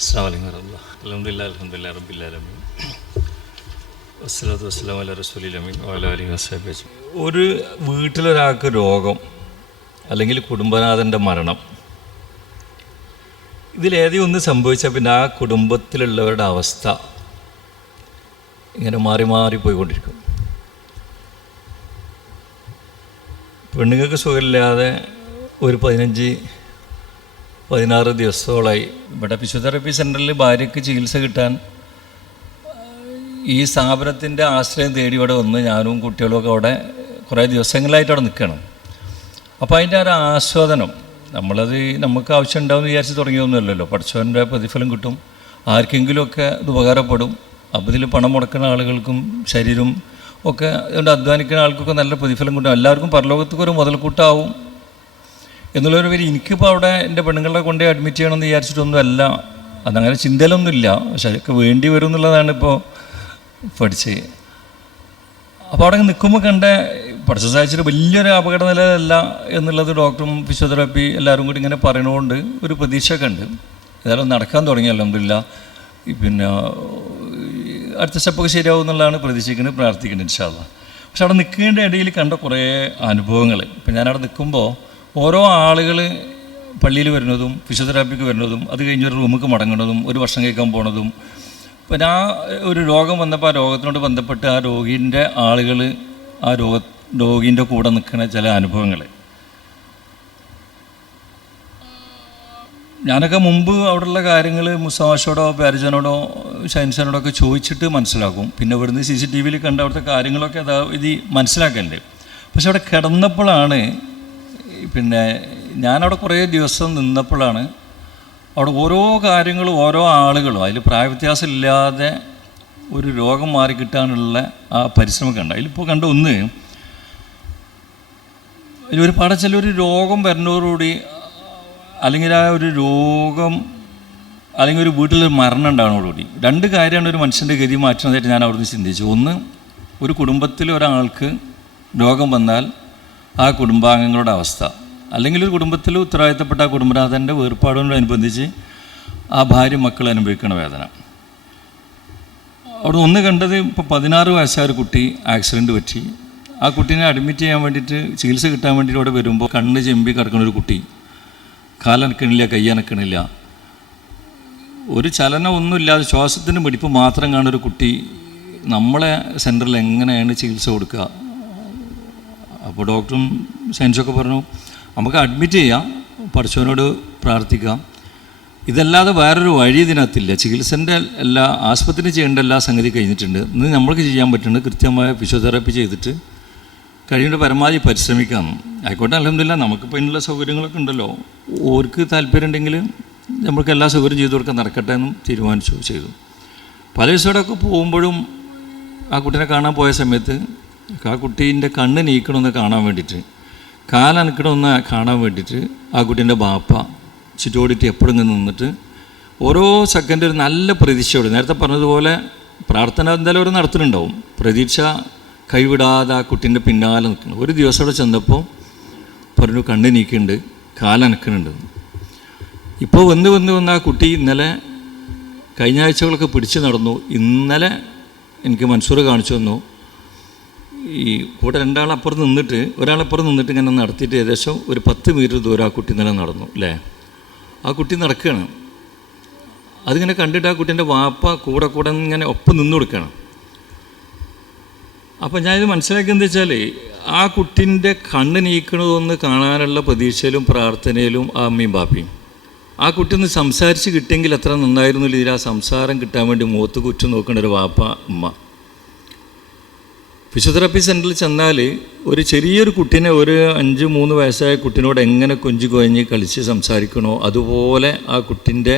അസ്സലാമു അലൈക്കും അൽഹംദുലില്ലാഹി അൽഹംദുലില്ലാഹി റബ്ബിൽ ആലമീൻ വസ്സലാത്തു വസ്സലാമു അലാ റസൂലിൽ അമീൻ വഅലാ ആലിഹി വസഹ്ബിഹി അജ്മഈൻ. ഒരു വീട്ടിലൊരാൾക്ക് രോഗം അല്ലെങ്കിൽ കുടുംബനാഥൻ്റെ മരണം, ഇതിലേതെങ്കിലും ഒന്ന് സംഭവിച്ചാൽ പിന്നെ ആ കുടുംബത്തിലുള്ളവരുടെ അവസ്ഥ ഇങ്ങനെ മാറി മാറി പോയിക്കൊണ്ടിരിക്കും. പെണ്ണുങ്ങൾക്ക് സുഖമില്ലാതെ ഒരു 15-16 ദിവസത്തോളായി ഇവിടെ ഫിസിയോതെറാപ്പി സെൻ്ററിൽ ഭാര്യയ്ക്ക് ചികിത്സ കിട്ടാൻ ഈ സ്ഥാപനത്തിൻ്റെ ആശ്രയം തേടി ഇവിടെ വന്ന് ഞാനും കുട്ടികളുമൊക്കെ അവിടെ കുറേ ദിവസങ്ങളായിട്ട് അവിടെ നിൽക്കണം. അപ്പോൾ അതിൻ്റെ ഒരു ആസ്വാദനം നമുക്ക് ആവശ്യം ഉണ്ടാവുമെന്ന് വിചാരിച്ച് തുടങ്ങിയൊന്നുമല്ലല്ലോ. പഠിച്ചവൻ്റെ പ്രതിഫലം കിട്ടും, ആർക്കെങ്കിലുമൊക്കെ ഇത് ഉപകാരപ്പെടും. അപ്പോൾ ഇതിൽ പണം മുടക്കുന്ന ആളുകൾക്കും ശരീരം ഒക്കെ അതുകൊണ്ട് അധ്വാനിക്കുന്ന ആൾക്കൊക്കെ നല്ല പ്രതിഫലം കിട്ടും, എല്ലാവർക്കും പരലോകത്തേക്ക് ഒരു മുതൽക്കൂട്ടാവും എന്നുള്ളൊരു പേര്. എനിക്കിപ്പോൾ അവിടെ എൻ്റെ പെണ്ണുങ്ങളെ കൊണ്ട് അഡ്മിറ്റ് ചെയ്യണമെന്ന് വിചാരിച്ചിട്ടൊന്നും അല്ല, അതങ്ങനെ ചിന്തയിലൊന്നുമില്ല, പക്ഷെ അതൊക്കെ വേണ്ടി വരും എന്നുള്ളതാണ് ഇപ്പോൾ പഠിച്ചത്. അപ്പോൾ അവിടെ നിൽക്കുമ്പോൾ പഠിച്ച സാധിച്ചിട്ട് വലിയൊരു അപകട നിലയല്ല എന്നുള്ളത് ഡോക്ടറും ഫിസിയോതെറാപ്പി എല്ലാവരും കൂടി ഇങ്ങനെ പറയണതുകൊണ്ട് ഒരു പ്രതീക്ഷയൊക്കെ ഉണ്ട്. ഏതായാലും നടക്കാൻ തുടങ്ങിയല്ലോ അൽഹംദുലില്ലാ. പിന്നെ അടുത്ത സ്റ്റെപ്പൊക്കെ ശരിയാവും എന്നുള്ളതാണ് പ്രതീക്ഷിക്കുന്നത്, പ്രാർത്ഥിക്കുന്നത് ഇൻഷാ അല്ലാഹ്. പക്ഷെ അവിടെ നിൽക്കേണ്ട ഇടയിൽ കണ്ട കുറേ അനുഭവങ്ങൾ. ഇപ്പം ഞാനവിടെ നിൽക്കുമ്പോൾ ഓരോ ആളുകൾ പള്ളിയിൽ വരുന്നതും ഫിസിയോതെറാപ്പിക്ക് വരുന്നതും അത് കഴിഞ്ഞ് ഒരു റൂമിലേക്ക് മടങ്ങുന്നതും ഒരു ഭക്ഷണം കഴിക്കാൻ പോണതും, പിന്നെ ആ ഒരു രോഗം വന്നപ്പോൾ ആ രോഗത്തിനോട് ബന്ധപ്പെട്ട് ആ രോഗീൻ്റെ ആളുകൾ ആ രോഗീൻ്റെ കൂടെ നിൽക്കുന്ന ചില അനുഭവങ്ങൾ ഞാനൊക്കെ മുമ്പ് അവിടെയുള്ള കാര്യങ്ങൾ മുസ്തഫാഷോടോ പാരിജനോടോ ഷൈൻസാനോടോ ഒക്കെ ചോദിച്ചിട്ട് മനസ്സിലാക്കും. പിന്നെ ഇവിടുന്ന് CCTV കണ്ട അവിടുത്തെ കാര്യങ്ങളൊക്കെ ഇത് മനസ്സിലാക്കലുണ്ട്. പക്ഷെ അവിടെ കിടന്നപ്പോഴാണ്, പിന്നെ ഞാനവിടെ കുറേ ദിവസം നിന്നപ്പോഴാണ് അവിടെ ഓരോ കാര്യങ്ങളും ഓരോ ആളുകളും അതിൽ പ്രായവ്യത്യാസം ഇല്ലാതെ ഒരു രോഗം മാറിക്കിട്ടാനുള്ള ആ പരിശ്രമം കണ്ട. അതിലിപ്പോൾ കണ്ട ഒന്ന്, ഒരു ചിലൊരു രോഗം വരുന്നതോടുകൂടി അല്ലെങ്കിൽ ആ ഒരു രോഗം അല്ലെങ്കിൽ ഒരു വീട്ടിലൊരു മരണം ഉണ്ടാകുന്നതോടുകൂടി രണ്ട് കാര്യമാണ് ഒരു മനുഷ്യൻ്റെ ഗതി മാറ്റുന്നതായിട്ട് ഞാൻ അവിടുന്ന് ചിന്തിച്ചു. ഒന്ന്, ഒരു കുടുംബത്തിൽ ഒരാൾക്ക് രോഗം വന്നാൽ ആ കുടുംബാംഗങ്ങളുടെ അവസ്ഥ, അല്ലെങ്കിൽ ഒരു കുടുംബത്തിൽ ഉത്തരവാദിത്തപ്പെട്ട ആ കുടുംബനാഥൻ്റെ വേർപാടിനോടനുബന്ധിച്ച് ആ ഭാര്യ മക്കൾ അനുഭവിക്കുന്ന വേദന. അവിടെ ഒന്ന് കണ്ടത്, ഇപ്പോൾ 16 വയസ്സായ ഒരു കുട്ടി ആക്സിഡൻറ്റ് പറ്റി. ആ കുട്ടീനെ അഡ്മിറ്റ് ചെയ്യാൻ വേണ്ടിയിട്ട് ചികിത്സ കിട്ടാൻ വേണ്ടിയിട്ട് അവിടെ വരുമ്പോൾ കണ്ണ് ചെമ്പി കിടക്കുന്ന ഒരു കുട്ടി, കാലനക്കണില്ല, കയ്യനക്കണില്ല, ഒരു ചലനം ഒന്നുമില്ലാതെ ശ്വാസത്തിൻ്റെ മിടിപ്പ് മാത്രം കാണുന്ന ഒരു കുട്ടി. നമ്മളെ സെൻറ്ററിൽ എങ്ങനെയാണ് ചികിത്സ കൊടുക്കുക? അപ്പോൾ ഡോക്ടറും സയൻസൊക്കെ പറഞ്ഞു നമുക്ക് അഡ്മിറ്റ് ചെയ്യാം, പഠിച്ചവനോട് പ്രാർത്ഥിക്കാം, ഇതല്ലാതെ വേറൊരു വഴി ഇതിനകത്തില്ല. ചികിത്സൻ്റെ ആസ്പത്രി ചെയ്യേണ്ട എല്ലാ സംഗതി കഴിഞ്ഞിട്ടുണ്ട്. ഇന്ന് നമ്മൾക്ക് ചെയ്യാൻ പറ്റുന്നത് കൃത്യമായ ഫിസിയോതെറാപ്പി ചെയ്തിട്ട് കഴിയുന്ന പരമാവധി പരിശ്രമിക്കാം. ആയിക്കോട്ടെ, അൽഹംദുലില്ലാ നമുക്കിപ്പോൾ ഇതിനുള്ള സൗകര്യങ്ങളൊക്കെ ഉണ്ടല്ലോ. ഓർക്ക് താല്പര്യം ഉണ്ടെങ്കിൽ നമ്മൾക്ക് എല്ലാ സൗകര്യം ചെയ്തു കൊടുക്കാൻ നടക്കട്ടെ എന്നും ചെയ്തു. പല ദിവസത്തോടൊക്കെ പോകുമ്പോഴും ആ കുട്ടീനെ കാണാൻ പോയ സമയത്ത് ആ കുട്ടീൻ്റെ കണ്ണ് നീക്കണമെന്ന് കാണാൻ വേണ്ടിയിട്ട്, കാലനക്കണമെന്ന് കാണാൻ വേണ്ടിയിട്ട് ആ കുട്ടീൻ്റെ ബാപ്പ ചുറ്റോടിയിട്ട് എപ്പോഴും നിന്നിട്ട് ഓരോ സെക്കൻഡ് ഒരു നല്ല പ്രതീക്ഷയോടെ, നേരത്തെ പറഞ്ഞതുപോലെ പ്രാർത്ഥന എന്തായാലും അവർ നടത്തുന്നുണ്ടാവും, പ്രതീക്ഷ കൈവിടാതെ ആ കുട്ടീൻ്റെ പിന്നാലെ നിൽക്കണം. ഒരു ദിവസം അവിടെ ചെന്നപ്പോൾ പറഞ്ഞു കണ്ണ് നീക്കുന്നുണ്ട്, കാലനക്കുന്നുണ്ട്. ഇപ്പോൾ വന്ന് ആ കുട്ടി ഇന്നലെ കഴിഞ്ഞ ആഴ്ചകളൊക്കെ പിടിച്ച് നടന്നു. ഇന്നലെ എനിക്ക് മൻസൂർ കാണിച്ചു തന്നു, ഈ കൂടെ രണ്ടാളപ്പുറത്ത് നിന്നിട്ട് ഒരാളപ്പുറത്ത് നിന്നിട്ട് ഇങ്ങനെ നടത്തിയിട്ട് ഏകദേശം ഒരു 10 മീറ്റർ ദൂരം ആ കുട്ടി ഇന്നലെ നടന്നു അല്ലേ. ആ കുട്ടി നടക്കുകയാണ്. അതിങ്ങനെ കണ്ടിട്ട് ആ കുട്ടീൻ്റെ വാപ്പ കൂടെ ഇങ്ങനെ ഒപ്പം നിന്ന് കൊടുക്കുകയാണ്. അപ്പോൾ ഞാനിത് മനസ്സിലാക്കിയെന്ന് വെച്ചാൽ ആ കുട്ടീൻ്റെ കണ്ണ് നീക്കണതൊന്ന് കാണാനുള്ള പ്രതീക്ഷയിലും പ്രാർത്ഥനയിലും ആ അമ്മയും ബാപ്പയും, ആ കുട്ടി ഒന്ന് സംസാരിച്ച് കിട്ടിയെങ്കിൽ എത്ര നന്നായിരുന്നില്ല. ഇതിൽ ആ സംസാരം കിട്ടാൻ വേണ്ടി മുഖത്ത് കുറ്റം നോക്കേണ്ട ഒരു വാപ്പ അമ്മ. ഫിസിയോതെറാപ്പി സെൻ്ററിൽ ചെന്നാൽ ഒരു ചെറിയൊരു കുട്ടീനെ, ഒരു 5-3 വയസ്സായ കുട്ടീനോട് എങ്ങനെ കൊഞ്ചി കുഴഞ്ഞ് കളിച്ച് സംസാരിക്കണോ അതുപോലെ ആ കുട്ടീൻ്റെ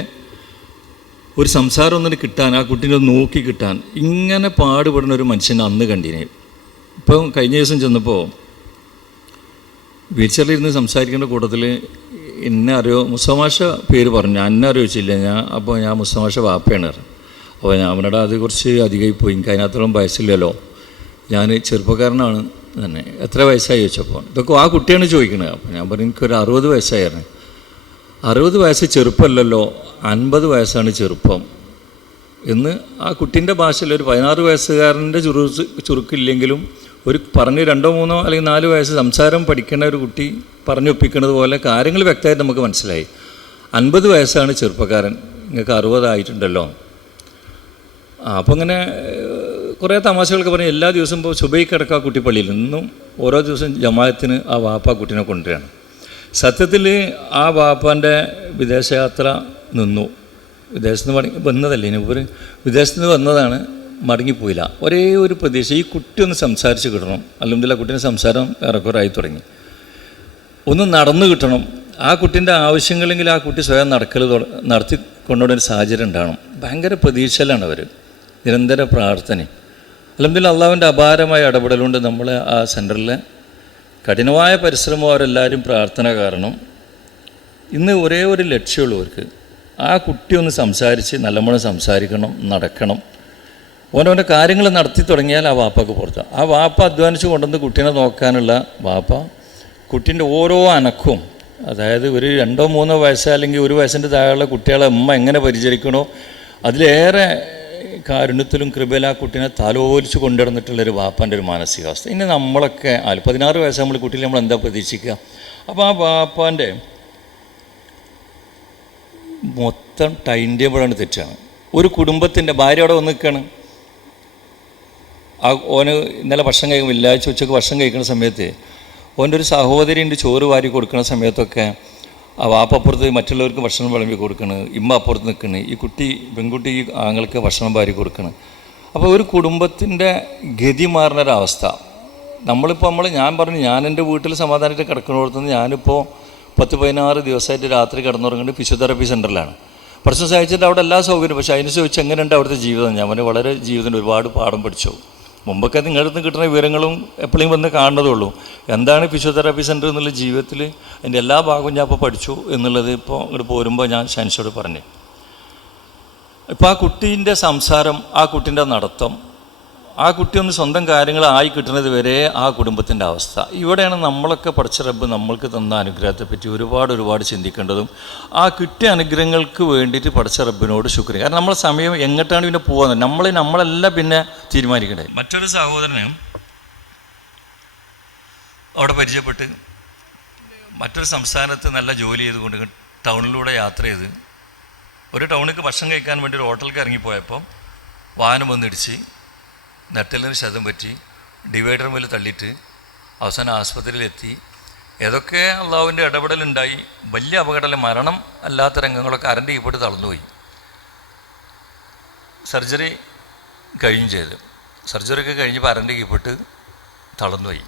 ഒരു സംസാരം ഒന്നിന് കിട്ടാൻ, ആ കുട്ടീനെ നോക്കി കിട്ടാൻ ഇങ്ങനെ പാടുപെടുന്ന ഒരു മനുഷ്യനെ അന്ന് കണ്ടിനെ. ഇപ്പം കഴിഞ്ഞ ദിവസം ചെന്നപ്പോൾ വീൽചെയറിലിരുന്ന് സംസാരിക്കേണ്ട കൂട്ടത്തിൽ എന്നെ അറിയോ, മുസ്തഫാഷ പേര് പറഞ്ഞു, എന്നെ അറിയിച്ചില്ല. അപ്പോൾ ഞാൻ മുസ്തഫാഷ വാപ്പയാണ്. അപ്പോൾ ഞാൻ അവനോട് അത് കുറച്ച് അധികമായി പോയി, എനിക്ക് അതിനകത്തോളം വയസ്സില്ലല്ലോ, ഞാൻ ചെറുപ്പക്കാരനാണ് തന്നെ, എത്ര വയസ്സായി ചോദിച്ചപ്പോൾ ഇതൊക്കെ ആ കുട്ടിയാണ് ചോദിക്കുന്നത്. അപ്പോൾ ഞാൻ പറഞ്ഞു എനിക്കൊരു 60 വയസ്സായിരുന്നു. 60 വയസ്സ് ചെറുപ്പമല്ലല്ലോ, 50 വയസ്സാണ് ചെറുപ്പം എന്ന് ആ കുട്ടീൻ്റെ ഭാഷയിൽ ഒരു 16 വയസ്സുകാരൻ്റെ ചുരുക്കില്ലെങ്കിലും ഒരു പറഞ്ഞ് 2, 3 അല്ലെങ്കിൽ 4 വയസ്സ് സംസാരം പഠിക്കുന്ന ഒരു കുട്ടി പറഞ്ഞൊപ്പിക്കുന്നത് പോലെ കാര്യങ്ങൾ വ്യക്തമായിട്ട് നമുക്ക് മനസ്സിലായി. 50 വയസ്സാണ് ചെറുപ്പക്കാരൻ, നിങ്ങൾക്ക് 60 ആയിട്ടുണ്ടല്ലോ. അപ്പോൾ ഇങ്ങനെ കുറേ തമാശകളൊക്കെ പറഞ്ഞ് എല്ലാ ദിവസവും ഇപ്പോൾ സുബൈക്ക് കിടക്കുക കുട്ടി പള്ളിയിൽ നിന്നും ഓരോ ദിവസം ജമാഅത്തിന് ആ വാപ്പ കുട്ടീനെ കൊണ്ടുവരികയാണ്. സത്യത്തിൽ ആ വാപ്പാൻ്റെ വിദേശയാത്ര നിന്നു. വിദേശത്ത് നിന്ന് വന്നതല്ലേ, ഇനിയിപ്പോൾ വിദേശത്ത് നിന്ന് വന്നതാണ്, മടങ്ങിപ്പോയില്ല. ഒരേ ഒരു പ്രതീക്ഷ, ഈ കുട്ടി ഒന്ന് സംസാരിച്ച് കിട്ടണം. അല്ലെങ്കില്ല കുട്ടീൻ്റെ സംസാരം ഏറെക്കുറായി തുടങ്ങി. ഒന്ന് നടന്നു കിട്ടണം. ആ കുട്ടീൻ്റെ ആവശ്യങ്ങളെങ്കിൽ ആ കുട്ടി സ്വയം നടത്തി കൊണ്ടുപോകുന്ന സാഹചര്യം ഉണ്ടാകണം. ഭയങ്കര പ്രതീക്ഷയിലാണ് അവർ, നിരന്തര പ്രാർത്ഥന. അല്ലെങ്കില്ല അള്ളാഹുവിൻ്റെ അപാരമായ ഇടപെടലുകൊണ്ട് നമ്മളെ ആ സെൻറ്ററിലെ കഠിനമായ പരിശ്രമം അവരെല്ലാവരും പ്രാർത്ഥന കാരണം ഇന്ന് ഒരേ ഒരു ലക്ഷ്യമുള്ളൂ അവർക്ക്. ആ കുട്ടി ഒന്ന് സംസാരിച്ച് നല്ലവണ്ണം സംസാരിക്കണം, നടക്കണം. ഓനവൻ്റെ കാര്യങ്ങൾ നടത്തി തുടങ്ങിയാൽ ആ വാപ്പക്ക് പുറത്ത്. ആ വാപ്പ അധ്വാനിച്ച് കൊണ്ടുവന്ന് കുട്ടീനെ നോക്കാനുള്ള വാപ്പ കുട്ടീൻ്റെ ഓരോ അനക്കവും, അതായത് ഒരു 2, 3 വയസ്സ് അല്ലെങ്കിൽ 1 വയസ്സിൻ്റെ താഴെയുള്ള കുട്ടികളെ അമ്മ എങ്ങനെ പരിചരിക്കണോ അതിലേറെ കാരുണ്യത്തിലും കൃപയിൽ ആ കുട്ടീനെ താലോലിച്ച് കൊണ്ടുവന്നിട്ടുള്ളൊരു വാപ്പാൻ്റെ ഒരു മാനസികാവസ്ഥ. ഇനി നമ്മളൊക്കെ 16 വയസ്സ് നമ്മൾ കുട്ടിയിൽ നമ്മൾ എന്താ പ്രതീക്ഷിക്കുക? അപ്പോൾ ആ വാപ്പാൻ്റെ മൊത്തം ടൈം ടേബിളാണ് തെറ്റാണ്. ഒരു കുടുംബത്തിൻ്റെ ഭാര്യ അവിടെ വന്ന് നിൽക്കുകയാണ്. ഓന് ഇന്നലെ ഭക്ഷണം കഴിക്കും, വെള്ളിയാഴ്ച ഉച്ചയ്ക്ക് ഭക്ഷണം കഴിക്കുന്ന സമയത്ത് ഓൻ്റെ ഒരു സഹോദരിൻ്റെ ചോറ് വാരി കൊടുക്കുന്ന സമയത്തൊക്കെ ആ വാപ്പ അപ്പുറത്ത് മറ്റുള്ളവർക്ക് ഭക്ഷണം വിളമ്പി കൊടുക്കണം, ഇമ്മ അപ്പുറത്ത് നിൽക്കണം, ഈ പെൺകുട്ടി ഈ ആങ്ങൾക്ക് ഭക്ഷണം വാരി കൊടുക്കണം. അപ്പോൾ ഒരു കുടുംബത്തിൻ്റെ ഗതി മാറുന്നൊരവസ്ഥ. ഞാൻ പറഞ്ഞു, ഞാൻ എൻ്റെ വീട്ടിൽ സമാധാനമായിട്ട് കിടക്കണോടത്തുനിന്ന് ഞാനിപ്പോൾ 10-16 ദിവസമായിട്ട് രാത്രി കിടന്നുറങ്ങേണ്ടത് ഫിസിയോതെറാപ്പി സെൻ്ററിലാണ്. പ്രശ്നം സഹിച്ചിട്ട് അവിടെ എല്ലാ സൗകര്യം. പക്ഷേ അതിനെ ചോദിച്ചാൽ എങ്ങനെയുണ്ട് അവിടുത്തെ ജീവിതം? ഞാൻ വളരെ ജീവിതത്തിൽ ഒരുപാട് പാഠം പഠിച്ചു. മുമ്പൊക്കെ നിങ്ങളുടെ അടുത്ത് കിട്ടുന്ന വിവരങ്ങളും എപ്പോഴും വന്ന് കാണുന്നതുള്ളൂ. എന്താണ് ഫിസിയോതെറാപ്പി സെൻറ്റർ എന്നുള്ള ജീവിതത്തിൽ അതിൻ്റെ എല്ലാ ഭാഗവും ഞാൻ ഇപ്പോൾ പഠിച്ചു എന്നുള്ളത് ഇപ്പോൾ ഇങ്ങോട്ട് പോരുമ്പോൾ ഞാൻ ഷാൻഷോട് പറഞ്ഞു. ഇപ്പോൾ ആ കുട്ടീൻ്റെ സംസാരം, ആ കുട്ടീൻ്റെ നടത്തം, ആ കുട്ടി ഒന്ന് സ്വന്തം കാര്യങ്ങളായി കിട്ടുന്നത് വരെ ആ കുടുംബത്തിൻ്റെ അവസ്ഥ. ഇവിടെയാണ് നമ്മളൊക്കെ പഠിച്ച റബ്ബ് നമ്മൾക്ക് തന്ന അനുഗ്രഹത്തെപ്പറ്റി ഒരുപാട് ചിന്തിക്കേണ്ടതും ആ കിട്ടിയ അനുഗ്രഹങ്ങൾക്ക് വേണ്ടിയിട്ട് പഠിച്ച റബ്ബിനോട് ശുക്ർ. കാരണം നമ്മളെ സമയം എങ്ങോട്ടാണ് പിന്നെ പോകുന്നത് നമ്മളല്ല പിന്നെ തീരുമാനിക്കേണ്ടത്. മറ്റൊരു സഹോദരന് അവിടെ പരിചയപ്പെട്ട് മറ്റൊരു സംസ്ഥാനത്ത് നല്ല ജോലി ചെയ്തുകൊണ്ട് ടൗണിലൂടെ യാത്ര ചെയ്ത് ഒരു ടൗണിലേക്ക് ഭക്ഷണം കഴിക്കാൻ വേണ്ടി ഒരു ഹോട്ടലിലേക്ക് ഇറങ്ങിപ്പോയപ്പോൾ വാഹനം വന്നിടിച്ച് നട്ടലിന് ക്ഷതം പറ്റി, ഡിവൈഡർ മേൽ തള്ളിയിട്ട് അവസാനം ആസ്പത്രിയിലെത്തി. ഏതൊക്കെ അള്ളാഹുവിൻ്റെ ഇടപെടലുണ്ടായി. വലിയ അപകടം, മരണം അല്ലാത്ത രംഗങ്ങളൊക്കെ അരൻ്റെ കീഴ്പോട്ട് തളർന്നുപോയി. സർജറി ചെയ്ത് സർജറിയൊക്കെ കഴിഞ്ഞപ്പോൾ അരൻ്റെ കീഴ്പോട്ട് തളർന്നുപോയി.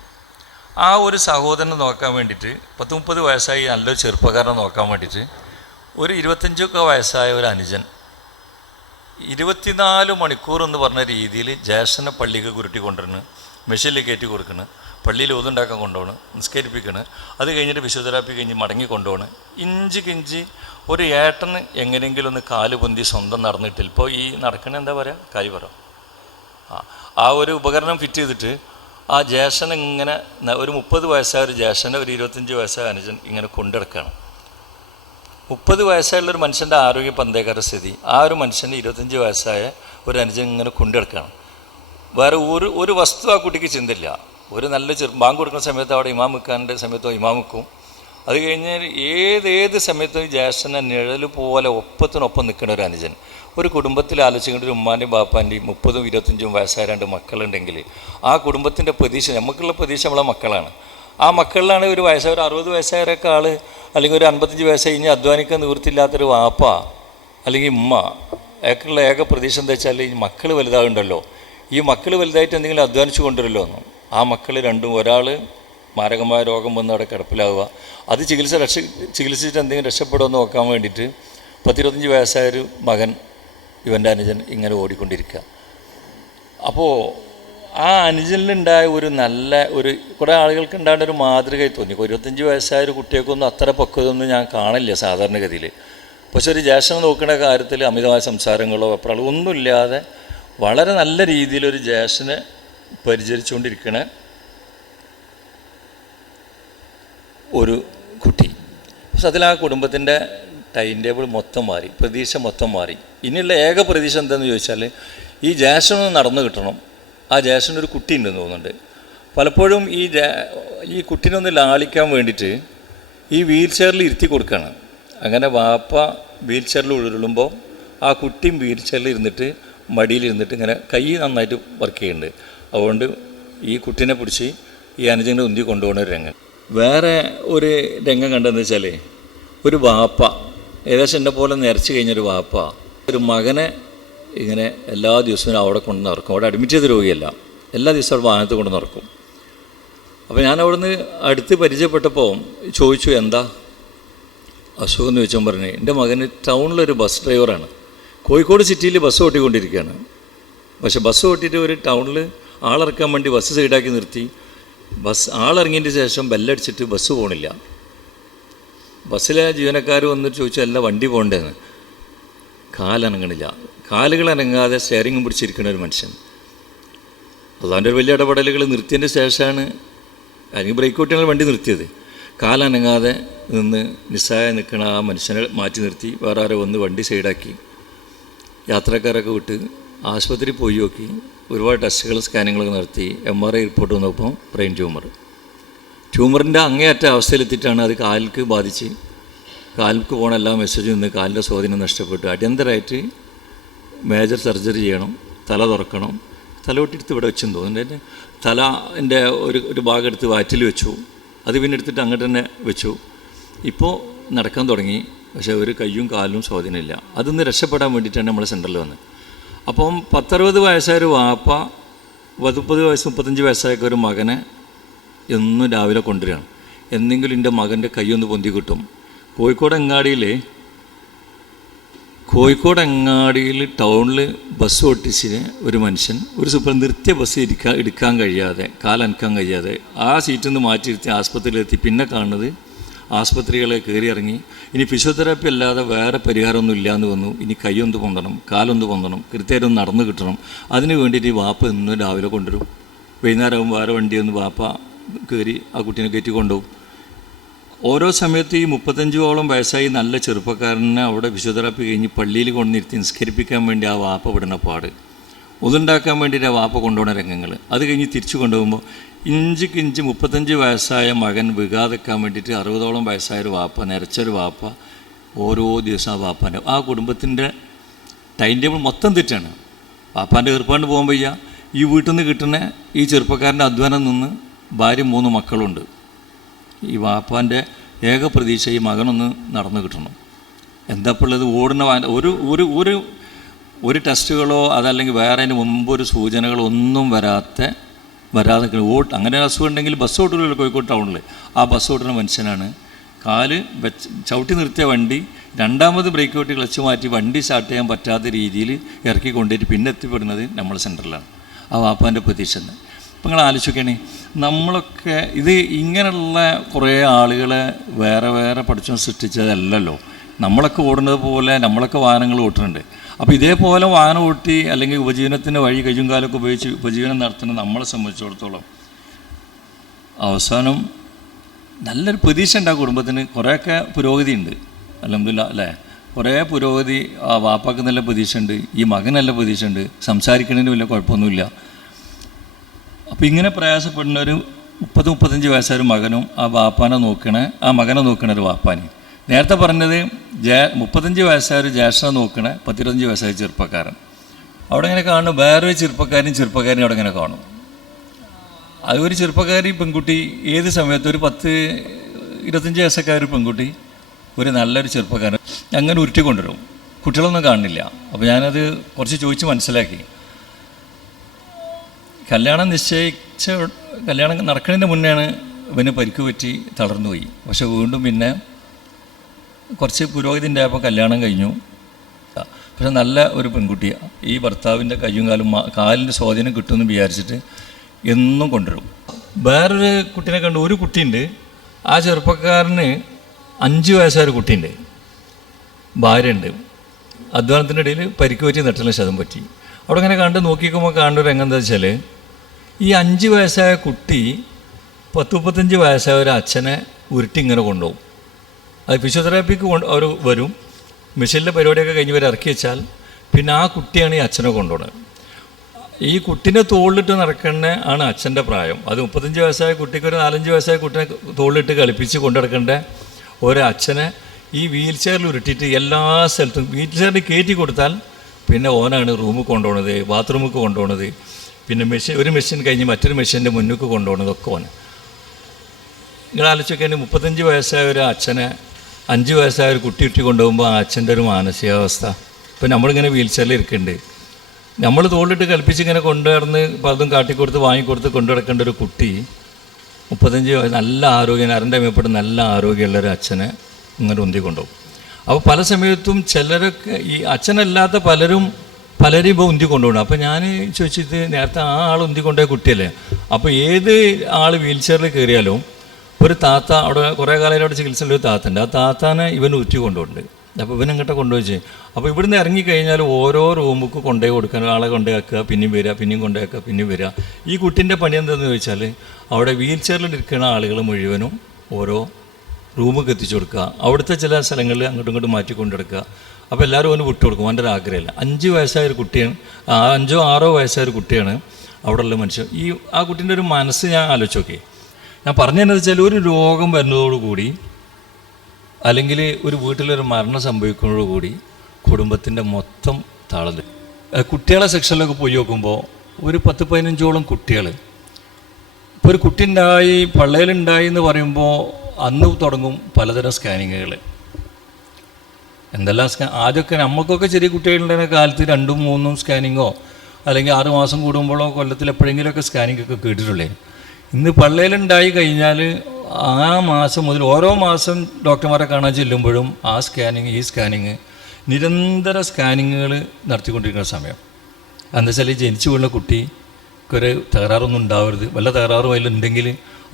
ആ ഒരു സഹോദരനെ നോക്കാൻ വേണ്ടിയിട്ട് 10-30 വയസ്സായി നല്ലൊരു ചെറുപ്പക്കാരനെ നോക്കാൻ വേണ്ടിയിട്ട് ഒരു 25 വയസ്സായ ഒരു അനുജൻ 24 മണിക്കൂർ എന്ന് പറഞ്ഞ രീതിയിൽ ജ്യേഷ്ഠനെ പള്ളിക്ക് കുരുട്ടി കൊണ്ടുവരുന്നു, മെഷീനിൽ കയറ്റി കൊടുക്കണം, പള്ളിയിൽ ഊതുണ്ടാക്കാൻ കൊണ്ടുപോകണം, നിസ്കരിപ്പിക്കണം. അത് കഴിഞ്ഞിട്ട് ഫിസിയോതെറാപ്പി കഴിഞ്ഞ് മടങ്ങി കൊണ്ടുപോകണം. ഇഞ്ച് ഒരു ഏട്ടന് എങ്ങനെയെങ്കിലും ഒന്ന് കാല് പൊന്തി സ്വന്തം നടന്നിട്ടില്ല. ഇപ്പോൾ ഈ നടക്കണ എന്താ പറയുക, കാലി പറ, ആ ഒരു ഉപകരണം ഫിറ്റ് ചെയ്തിട്ട് ആ ജ്യേഷ്ഠനെ ഇങ്ങനെ ഒരു 30 വയസ്സായ ഒരു ജ്യേഷ്ഠനെ ഒരു 25 വയസ്സായ അനുജൻ ഇങ്ങനെ കൊണ്ടിടക്കുകയാണ്. 30 വയസ്സായുള്ളൊരു മനുഷ്യൻ്റെ ആരോഗ്യ പന്തേക്കാരുടെ സ്ഥിതി, ആ ഒരു മനുഷ്യൻ്റെ 25 വയസ്സായ ഒരു അനുജൻ ഇങ്ങനെ കൊണ്ടെടുക്കുകയാണ്. വേറെ ഒരു വസ്തു ആ കുട്ടിക്ക് ചിന്തയില്ല. ഒരു നല്ല ബാങ്ക് കൊടുക്കുന്ന സമയത്ത് അവിടെ ഇമാം വെക്കാൻ്റെ സമയത്തോ ഇമാം വെക്കും. അത് കഴിഞ്ഞ് ഏത് സമയത്തും ജ്യേഷ്ഠനെ നിഴൽ പോലെ ഒപ്പത്തിനൊപ്പം നിൽക്കുന്ന ഒരു അനുജൻ. ഒരു കുടുംബത്തിൽ ആലോചിക്കേണ്ട ഒരു ഉമ്മാൻ്റെയും ബാപ്പാൻ്റെയും 30-25 വയസ്സായ 2 മക്കളുണ്ടെങ്കിൽ ആ കുടുംബത്തിൻ്റെ പ്രതീക്ഷ, നമുക്കുള്ള പ്രതീക്ഷ നമ്മളെ മക്കളാണ്. ആ മക്കളിലാണ് ഒരു 60 വയസ്സായൊക്കെ ആൾ അല്ലെങ്കിൽ ഒരു 55 വയസ്സ് കഴിഞ്ഞ് അധ്വാനിക്കാൻ നിവൃത്തിയില്ലാത്തൊരു വാപ്പ അല്ലെങ്കിൽ ഉമ്മ ഏക്കുള്ള ഏക പ്രതീക്ഷ എന്താ വെച്ചാൽ ഈ മക്കൾ വലുതാവുണ്ടല്ലോ, ഈ മക്കൾ വലുതായിട്ട് എന്തെങ്കിലും അധ്വാനിച്ചു കൊണ്ടുവരുമല്ലോ എന്ന്. ആ മക്കൾ രണ്ടും, ഒരാൾ മാരകമായ രോഗം വന്ന് അവിടെ കിടപ്പിലാവുക, അത് ചികിത്സിച്ചിട്ട് എന്തെങ്കിലും രക്ഷപ്പെടുമെന്ന് നോക്കാൻ വേണ്ടിയിട്ട് 10-25 വയസ്സായൊരു മകൻ ഇവൻ്റെ അനുജൻ ഇങ്ങനെ ഓടിക്കൊണ്ടിരിക്കുക. അപ്പോൾ ആ അനുജനിലുണ്ടായ കുറേ ആളുകൾക്ക് ഉണ്ടാകുന്ന ഒരു മാതൃകയായി തോന്നി. 25 വയസ്സായ ഒരു കുട്ടിയൊക്കൊന്നും അത്ര പക്വതൊന്നും ഞാൻ കാണില്ല സാധാരണഗതിയിൽ. പക്ഷെ ഒരു ജ്യേഷ്ഠനെ നോക്കുന്ന കാര്യത്തിൽ അമിതമായ സംസാരങ്ങളോ വെപ്രാളോ ഒന്നുമില്ലാതെ വളരെ നല്ല രീതിയിലൊരു ജ്യേഷ്ഠനെ പരിചരിച്ചുകൊണ്ടിരിക്കണ ഒരു കുട്ടി. പക്ഷെ അതിൽ ആ കുടുംബത്തിൻ്റെ ടൈം ടേബിൾ മൊത്തം മാറി, പ്രതീക്ഷ മൊത്തം മാറി. ഇനിയുള്ള ഏക പ്രതീക്ഷ എന്താണെന്ന് ചോദിച്ചാൽ ഈ ജ്യേഷ്ഠനൊന്ന് നടന്നു കിട്ടണം. ആ ജ്യേഷ്ഠനൊരു കുട്ടി ഉണ്ടെന്ന് തോന്നുന്നുണ്ട്. പലപ്പോഴും ഈ കുട്ടീനൊന്ന് ലാളിക്കാൻ വേണ്ടിയിട്ട് ഈ വീൽ ചെയറിൽ ഇരുത്തി കൊടുക്കുകയാണ്. അങ്ങനെ വാപ്പ വീൽ ചെയറിൽ ഉരുളുമ്പോൾ ആ കുട്ടിയും വീൽ ചെയറിൽ ഇരുന്നിട്ട് മടിയിലിരുന്നിട്ട് ഇങ്ങനെ കൈ നന്നായിട്ട് വർക്ക് ചെയ്യുന്നുണ്ട്. അതുകൊണ്ട് ഈ കുട്ടീനെ പിടിച്ച് ഈ അനുജനെ ഉന്തി കൊണ്ടുപോകുന്ന ഒരു രംഗം. വേറെ ഒരു രംഗം കണ്ടതെന്ന് വെച്ചാൽ ഒരു വാപ്പ ഏകദേശം എന്നെ പോലെ നിരച്ച് കഴിഞ്ഞൊരു വാപ്പ ഒരു മകനെ ഇങ്ങനെ എല്ലാ ദിവസവും അവിടെ കൊണ്ട് നടക്കും. അവിടെ അഡ്മിറ്റ് ചെയ്ത രോഗിയല്ല, എല്ലാ ദിവസവും അവിടെ വാഹനത്തിൽ കൊണ്ട് നടക്കും. അപ്പോൾ ഞാൻ അവിടുന്ന് അടുത്ത് പരിചയപ്പെട്ടപ്പോൾ ചോദിച്ചു എന്താ അസുഖം എന്ന് ചോദിച്ചാൽ പറഞ്ഞു എൻ്റെ മകന് ടൗണിലൊരു ബസ് ഡ്രൈവറാണ്, കോഴിക്കോട് സിറ്റിയിൽ ബസ് ഓട്ടിക്കൊണ്ടിരിക്കുകയാണ്. പക്ഷേ ബസ് ഓട്ടിയിട്ട് ഒരു ടൗണിൽ ആളിറക്കാൻ വേണ്ടി ബസ് സൈഡാക്കി നിർത്തി. ആളിറങ്ങിയതിന് ശേഷം ബെല്ലടിച്ചിട്ട് ബസ് പോകണില്ല. ബസ്സിലെ ജീവനക്കാർ വന്നിട്ട് ചോദിച്ചു അല്ല വണ്ടി പോകണ്ടേന്ന്. കാലനങ്ങണില്ല, കാലുകൾ അനങ്ങാതെ സ്റ്റെയറിങ്ങും പിടിച്ചിരിക്കുന്ന ഒരു മനുഷ്യൻ. അതാൻ്റെ ഒരു വലിയ ഇടപെടലുകൾ നിർത്തിയതിൻ്റെ ശേഷമാണ്, അല്ലെങ്കിൽ ബ്രേക്ക് ഔട്ടിയാണ് വണ്ടി നിർത്തിയത്. കാലനങ്ങാതെ നിന്ന് നിസ്സായ നിൽക്കണ ആ മനുഷ്യനെ മാറ്റി നിർത്തി വേറെ ആരോ വന്ന് വണ്ടി സൈഡാക്കി യാത്രക്കാരൊക്കെ വിട്ട് ആശുപത്രി പോയി നോക്കി. ഒരുപാട് ടെസ്റ്റുകൾ സ്കാനിങ്ങളൊക്കെ നടത്തി. MRI റിപ്പോർട്ട് വന്നപ്പോൾ ബ്രെയിൻ ട്യൂമറിൻ്റെ അങ്ങേയറ്റ അവസ്ഥയിലെത്തിയിട്ടാണ് അത് കാലിക്ക് ബാധിച്ച് കാലിക്ക് പോകണ എല്ലാ മെസ്സേജും നിന്ന് കാലിൻ്റെ സ്വാധീനം നഷ്ടപ്പെട്ടു. അടിയന്തരമായിട്ട് മേജർ സർജറി ചെയ്യണം, തല തുറക്കണം. തലവെട്ടിയെടുത്ത് ഇവിടെ വെച്ചെന്ന് തോന്നുന്നു. തലൻ്റെ ഒരു ഭാഗം എടുത്ത് വയറ്റിൽ വെച്ചു, അത് പിന്നെ എടുത്തിട്ട് അങ്ങോട്ട് തന്നെ വെച്ചു. ഇപ്പോൾ നടക്കാൻ തുടങ്ങി, പക്ഷേ ഒരു കയ്യും കാലും സ്വാധീനമില്ല. അതൊന്ന് രക്ഷപ്പെടാൻ വേണ്ടിയിട്ടാണ് നമ്മൾ സെൻറ്ററിൽ വന്നത്. അപ്പം 10-60 വയസ്സായ ഒരു വാപ്പ 30 വയസ്സ് 35 വയസ്സായ ഒരു മകനെ എന്നും രാവിലെ കൊണ്ടുവരികയാണ്. എന്തെങ്കിലും എൻ്റെ മകൻ്റെ കൈയൊന്ന് പൊന്തി കിട്ടും. കോഴിക്കോട് അങ്ങാടിയിൽ ടൗണിൽ ബസ് ഓട്ടിച്ചിന് ഒരു മനുഷ്യൻ ഒരു നിർത്തിയ ബസ് എടുക്കാൻ കഴിയാതെ കാലനക്കാൻ കഴിയാതെ ആ സീറ്റിൽ നിന്ന് മാറ്റിയിരുത്തി ആസ്പത്രിയിലെത്തി. പിന്നെ കാണുന്നത് ആസ്പത്രികളെ കയറി ഇറങ്ങി. ഇനി ഫിസിയോതെറാപ്പി അല്ലാതെ വേറെ പരിഹാരമൊന്നും ഇല്ലയെന്ന് വന്നു. ഇനി കൈയൊന്ന് പൊന്തണം, കാലൊന്ന് പൊന്തണം, കൃത്യമായിട്ടൊന്ന് നടന്നു കിട്ടണം. അതിന് വേണ്ടിയിട്ട് വാപ്പ ഇന്ന് രാവിലെ കൊണ്ടുവരും. വൈകുന്നേരമാകുമ്പോൾ വേറെ വണ്ടിയൊന്ന് വാപ്പ കയറി ആ കുട്ടീനെ കയറ്റി കൊണ്ടുപോകും. ഓരോ സമയത്ത് ഈ 35ഓളം വയസ്സായി നല്ല ചെറുപ്പക്കാരനെ അവിടെ ഫിസിയോതെറാപ്പി കഴിഞ്ഞ് പള്ളിയിൽ കൊണ്ടുനിരുത്തി നിസ്കരിപ്പിക്കാൻ വേണ്ടി ആ വാപ്പ വിടുന്ന പാട്, ഒതുണ്ടാക്കാൻ വേണ്ടിയിട്ട് ആ വാപ്പ കൊണ്ടുപോകുന്ന രംഗങ്ങൾ. അത് കഴിഞ്ഞ് തിരിച്ചു കൊണ്ടുപോകുമ്പോൾ ഇഞ്ചിക്ക് 35 വയസ്സായ മകൻ വികാതെക്കാൻ വേണ്ടിയിട്ട് 60ഓളം വയസ്സായൊരു വാപ്പ, നിരച്ചൊരു വാപ്പ ഓരോ ദിവസം ആ വാപ്പാൻ്റെ ആ കുടുംബത്തിൻ്റെ ടൈം ടേബിൾ മൊത്തം തെറ്റാണ്. വാപ്പാൻ്റെ ഏർപ്പാണ്ട് പോകാൻ വയ്യ. ഈ വീട്ടിൽ നിന്ന് കിട്ടുന്ന ഈ ചെറുപ്പക്കാരൻ്റെ അധ്വാനം നിന്ന് ഭാര്യ 3 മക്കളുണ്ട്. ഈ വാപ്പാൻ്റെ ഏക പ്രതീക്ഷ ഈ മകനൊന്ന് നടന്നു കിട്ടണം. എന്താ ഇപ്പോൾ ഉള്ളത്? ഓടുന്ന ഒരു ടെസ്റ്റുകളോ അതല്ലെങ്കിൽ വേറെ അതിന് മുമ്പ് ഒരു സൂചനകളോ ഒന്നും വരാതെ അങ്ങനെ ഒരു അസുഖം ഉണ്ടെങ്കിൽ ബസ് ഓട്ടുള്ളൂ. കോഴിക്കോട് ടൗണിൽ ആ ബസ് ഓട്ടുന്ന മനുഷ്യനാണ് കാല് ചവിട്ടി നിർത്തിയ വണ്ടി രണ്ടാമത് ബ്രേക്ക് ഔട്ട് ക്ലച്ച് മാറ്റി വണ്ടി സ്റ്റാർട്ട് ചെയ്യാൻ പറ്റാത്ത രീതിയിൽ ഇറക്കി കൊണ്ടുപോയിട്ട് പിന്നെ എത്തിപ്പെടുന്നത് നമ്മൾ സെൻറ്ററിലാണ്. ആ വാപ്പാൻ്റെ പ്രതീക്ഷ. അപ്പം നിങ്ങൾ ആലോചിക്കണേ, നമ്മളൊക്കെ ഇത് ഇങ്ങനെയുള്ള കുറേ ആളുകളെ വേറെ പഠിച്ചോ സൃഷ്ടിച്ചതല്ലല്ലോ. നമ്മളൊക്കെ ഓടുന്നത് പോലെ നമ്മളൊക്കെ വാഹനങ്ങൾ ഓട്ടുന്നുണ്ട്. അപ്പോൾ ഇതേപോലെ വാഹനം ഓട്ടി അല്ലെങ്കിൽ ഉപജീവനത്തിൻ്റെ വഴി കയ്യും കാലൊക്കെ ഉപയോഗിച്ച് ഉപജീവനം നടത്തുന്ന നമ്മളെ സംബന്ധിച്ചിടത്തോളം അവസാനം നല്ലൊരു പ്രതീക്ഷ ഉണ്ട് ആ കുടുംബത്തിന്. കുറേയൊക്കെ പുരോഗതി ഉണ്ട്, അൽഹംദുലില്ലാ അല്ലേ? കുറേ പുരോഗതി. ആ വാപ്പാക്ക് നല്ല പ്രതീക്ഷ ഉണ്ട്, ഈ മകൻ നല്ല പ്രതീക്ഷ ഉണ്ട്, സംസാരിക്കുന്നതിന് വലിയ കുഴപ്പമൊന്നുമില്ല. അപ്പോൾ ഇങ്ങനെ പ്രയാസപ്പെടുന്ന ഒരു 30-35 വയസ്സായൊരു മകനും ആ മകനെ നോക്കണ ഒരു വാപ്പാനെ. നേരത്തെ പറഞ്ഞത് 35 വയസ്സായ ഒരു ജ്യേഷ്ഠനെ നോക്കണ 10-25 വയസ്സായ ചെറുപ്പക്കാരൻ. അവിടെ ഇങ്ങനെ കാണും വേറൊരു ചെറുപ്പക്കാരനും അവിടെ ഇങ്ങനെ കാണും. അതൊരു ചെറുപ്പക്കാരി പെൺകുട്ടി ഏത് സമയത്ത് ഒരു 10-25 വയസ്സക്കാർ പെൺകുട്ടി ഒരു നല്ലൊരു ചെറുപ്പക്കാരൻ അങ്ങനെ ഉരുട്ടിക്കൊണ്ടുവരും. കുട്ടികളൊന്നും കാണുന്നില്ല. അപ്പോൾ ഞാനത് കുറച്ച് ചോദിച്ച് മനസ്സിലാക്കി. കല്യാണം നടക്കുന്നതിന് മുന്നെയാണ് ഇവന് പരിക്ക് പറ്റി തളർന്നുപോയി. പക്ഷെ വീണ്ടും പിന്നെ കുറച്ച് പുരോഗതി ഉണ്ടായപ്പോൾ കല്യാണം കഴിഞ്ഞു. പക്ഷെ നല്ല ഒരു പെൺകുട്ടിയാണ്. ഈ ഭർത്താവിൻ്റെ കയ്യും കാലിൻ്റെ സ്വാധീനം കിട്ടുമെന്ന് വിചാരിച്ചിട്ട് എന്നും കൊണ്ടുവരും. വേറൊരു കുട്ടീനെ കണ്ടു. ഒരു കുട്ടിയുണ്ട്, ആ ചെറുപ്പക്കാരന് 5 വയസ്സായൊരു കുട്ടിയുണ്ട്, ഭാര്യയുണ്ട്. അധ്വാനത്തിൻ്റെ ഇടയിൽ പരിക്ക് പറ്റി നെട്ടലിന് ശതം പറ്റി. അവിടെ ഇങ്ങനെ കണ്ട് നോക്കിക്കുമ്പോൾ കാണുന്ന ഒരു എന്താ വെച്ചാൽ ഈ 5 വയസ്സായ കുട്ടി 10-35 വയസ്സായ ഒരു അച്ഛനെ ഉരുട്ടി ഇങ്ങനെ കൊണ്ടുപോകും. അത് ഫിസിയോതെറാപ്പിക്ക് അവർ വരും, മെഷീനിലെ പരിപാടിയൊക്കെ കഴിഞ്ഞ് വരെ ഇറക്കി വെച്ചാൽ പിന്നെ ആ കുട്ടിയാണ് ഈ അച്ഛനെ കൊണ്ടുപോകുന്നത്. ഈ കുട്ടീനെ തോളിലിട്ട് നടക്കുന്ന ആണ് അച്ഛൻ്റെ പ്രായം. അത് 35 വയസ്സായ കുട്ടിക്ക് ഒരു 4-5 വയസ്സായ കുട്ടിനെ തോളിലിട്ട് കളിപ്പിച്ച് കൊണ്ടു നടക്കേണ്ട ഒരച്ഛനെ ഈ വീൽ ചെയറിൽ ഉരുട്ടിയിട്ട് എല്ലാ സ്ഥലത്തും വീൽ ചെയറിൽ കയറ്റി കൊടുത്താൽ പിന്നെ ഓനാണ് റൂമിൽ കൊണ്ടുപോകണത്, ബാത്റൂമിൽ കൊണ്ടുപോകണത്, പിന്നെ ഒരു മെഷീൻ കഴിഞ്ഞ് മറ്റൊരു മെഷീൻ്റെ മുന്നിലേക്ക് കൊണ്ടുപോകണത് ഒക്കെ ഓന്. നിങ്ങൾ ആലോചിക്കാൻ 35 വയസ്സായ ഒരു അച്ഛനെ 5 വയസ്സായ ഒരു കുട്ടി ഇട്ടി കൊണ്ടുപോകുമ്പോൾ ആ അച്ഛൻ്റെ ഒരു മാനസികാവസ്ഥ. ഇപ്പം നമ്മളിങ്ങനെ വീൽ ചെയറിൽ ഇരിക്കുന്നുണ്ട്, നമ്മൾ തോളിലിട്ട് കളിപ്പിച്ച് ഇങ്ങനെ കൊണ്ടുവന്ന് പലതും കാട്ടിക്കൊടുത്ത് വാങ്ങിക്കൊടുത്ത് കൊണ്ടു നടക്കേണ്ട ഒരു കുട്ടി 35 നല്ല ആരോഗ്യം അരൻ്റെ മേപ്പെടുന്ന നല്ല ആരോഗ്യമുള്ളൊരു അച്ഛനെ ഇങ്ങനെ ഉന്തി കൊണ്ടുപോകും. അപ്പോൾ പല സമയത്തും ചിലരൊക്കെ ഈ അച്ഛനല്ലാത്ത പലരെയും ഇപ്പോൾ ഉന്തി കൊണ്ടുപോകണം. അപ്പോൾ ഞാൻ ചോദിച്ചിട്ട് നേരത്തെ ആ ആൾ ഉന്തി കൊണ്ടുപോയ കുട്ടിയല്ലേ, അപ്പോൾ ഏത് ആൾ വീൽ ചെയറിൽ കയറിയാലും ഒരു താത്ത അവിടെ കുറേ കാലം അവിടെ ചികിത്സയുള്ള ഒരു താത്തണ്ട്, ആ താത്താനെ ഇവൻ ഉറ്റി കൊണ്ടുപോകുന്നുണ്ട്. അപ്പോൾ ഇവനങ്ങോട്ട് കൊണ്ടുപോയി. അപ്പോൾ ഇവിടുന്ന് ഇറങ്ങിക്കഴിഞ്ഞാൽ ഓരോ റൂമുക്ക് കൊണ്ടുപോയി കൊടുക്കാൻ ആളെ കൊണ്ടുപോയി പിന്നെയും വരിക, പിന്നെയും കൊണ്ടുപോയി പിന്നെയും വരിക. ഈ കുട്ടീൻ്റെ പണി എന്താണെന്ന് ചോദിച്ചാൽ അവിടെ വീൽ ചെയറിൽ ഇരിക്കുന്ന ആളുകൾ മുഴുവനും ഓരോ റൂമുക്ക് എത്തിച്ചു കൊടുക്കുക, അവിടുത്തെ ചില സ്ഥലങ്ങളിൽ അങ്ങോട്ടും ഇങ്ങോട്ടും മാറ്റി കൊണ്ടെടുക്കുക. അപ്പോൾ എല്ലാവരും അവന് വിട്ടുകൊടുക്കും. അവൻ്റെ ഒരു ആഗ്രഹമില്ല. 5 വയസ്സായ ഒരു കുട്ടിയാണ്, 5-6 വയസ്സായ ഒരു കുട്ടിയാണ് അവിടെയുള്ള മനുഷ്യൻ. ആ കുട്ടീൻ്റെ ഒരു മനസ്സ് ഞാൻ ആലോചിച്ച് നോക്കി. ഞാൻ പറഞ്ഞതെന്ന് വെച്ചാൽ ഒരു രോഗം വരുന്നതോടുകൂടി അല്ലെങ്കിൽ ഒരു വീട്ടിലൊരു മരണം സംഭവിക്കുന്നതോടുകൂടി കുടുംബത്തിൻ്റെ മൊത്തം താളം. കുട്ടികളെ സെക്ഷനിലൊക്കെ പോയി നോക്കുമ്പോൾ ഒരു 10-15ഓളം കുട്ടികൾ. ഇപ്പോൾ ഒരു കുട്ടി ഉണ്ടായി പള്ളയിലുണ്ടായി എന്ന് പറയുമ്പോൾ അന്ന് തുടങ്ങും പലതരം സ്കാനിങ്ങുകൾ. എന്തെല്ലാം ആദ്യമൊക്കെ നമുക്കൊക്കെ ചെറിയ കുട്ടികളുടെ കാലത്ത് 2-3 സ്കാനിങ്ങോ അല്ലെങ്കിൽ 6 മാസം കൂടുമ്പോഴോ കൊല്ലത്തിൽ എപ്പോഴെങ്കിലുമൊക്കെ സ്കാനിങ്ങൊക്കെ കേട്ടിട്ടുള്ളേ. ഇന്ന് പള്ളയിലുണ്ടായി കഴിഞ്ഞാൽ ആ മാസം മുതൽ ഓരോ മാസം ഡോക്ടർമാരെ കാണാൻ ചെല്ലുമ്പോഴും ആ സ്കാനിങ് ഈ സ്കാനിങ് നിരന്തര സ്കാനിങ്ങുകൾ നടത്തിക്കൊണ്ടിരിക്കുന്ന സമയം. എന്താ വെച്ചാൽ ജനിച്ചു വീഴുന്ന കുട്ടിക്കൊരു തകരാറൊന്നും ഉണ്ടാവരുത്. വല്ല തകരാറും അതിലുണ്ടെങ്കിൽ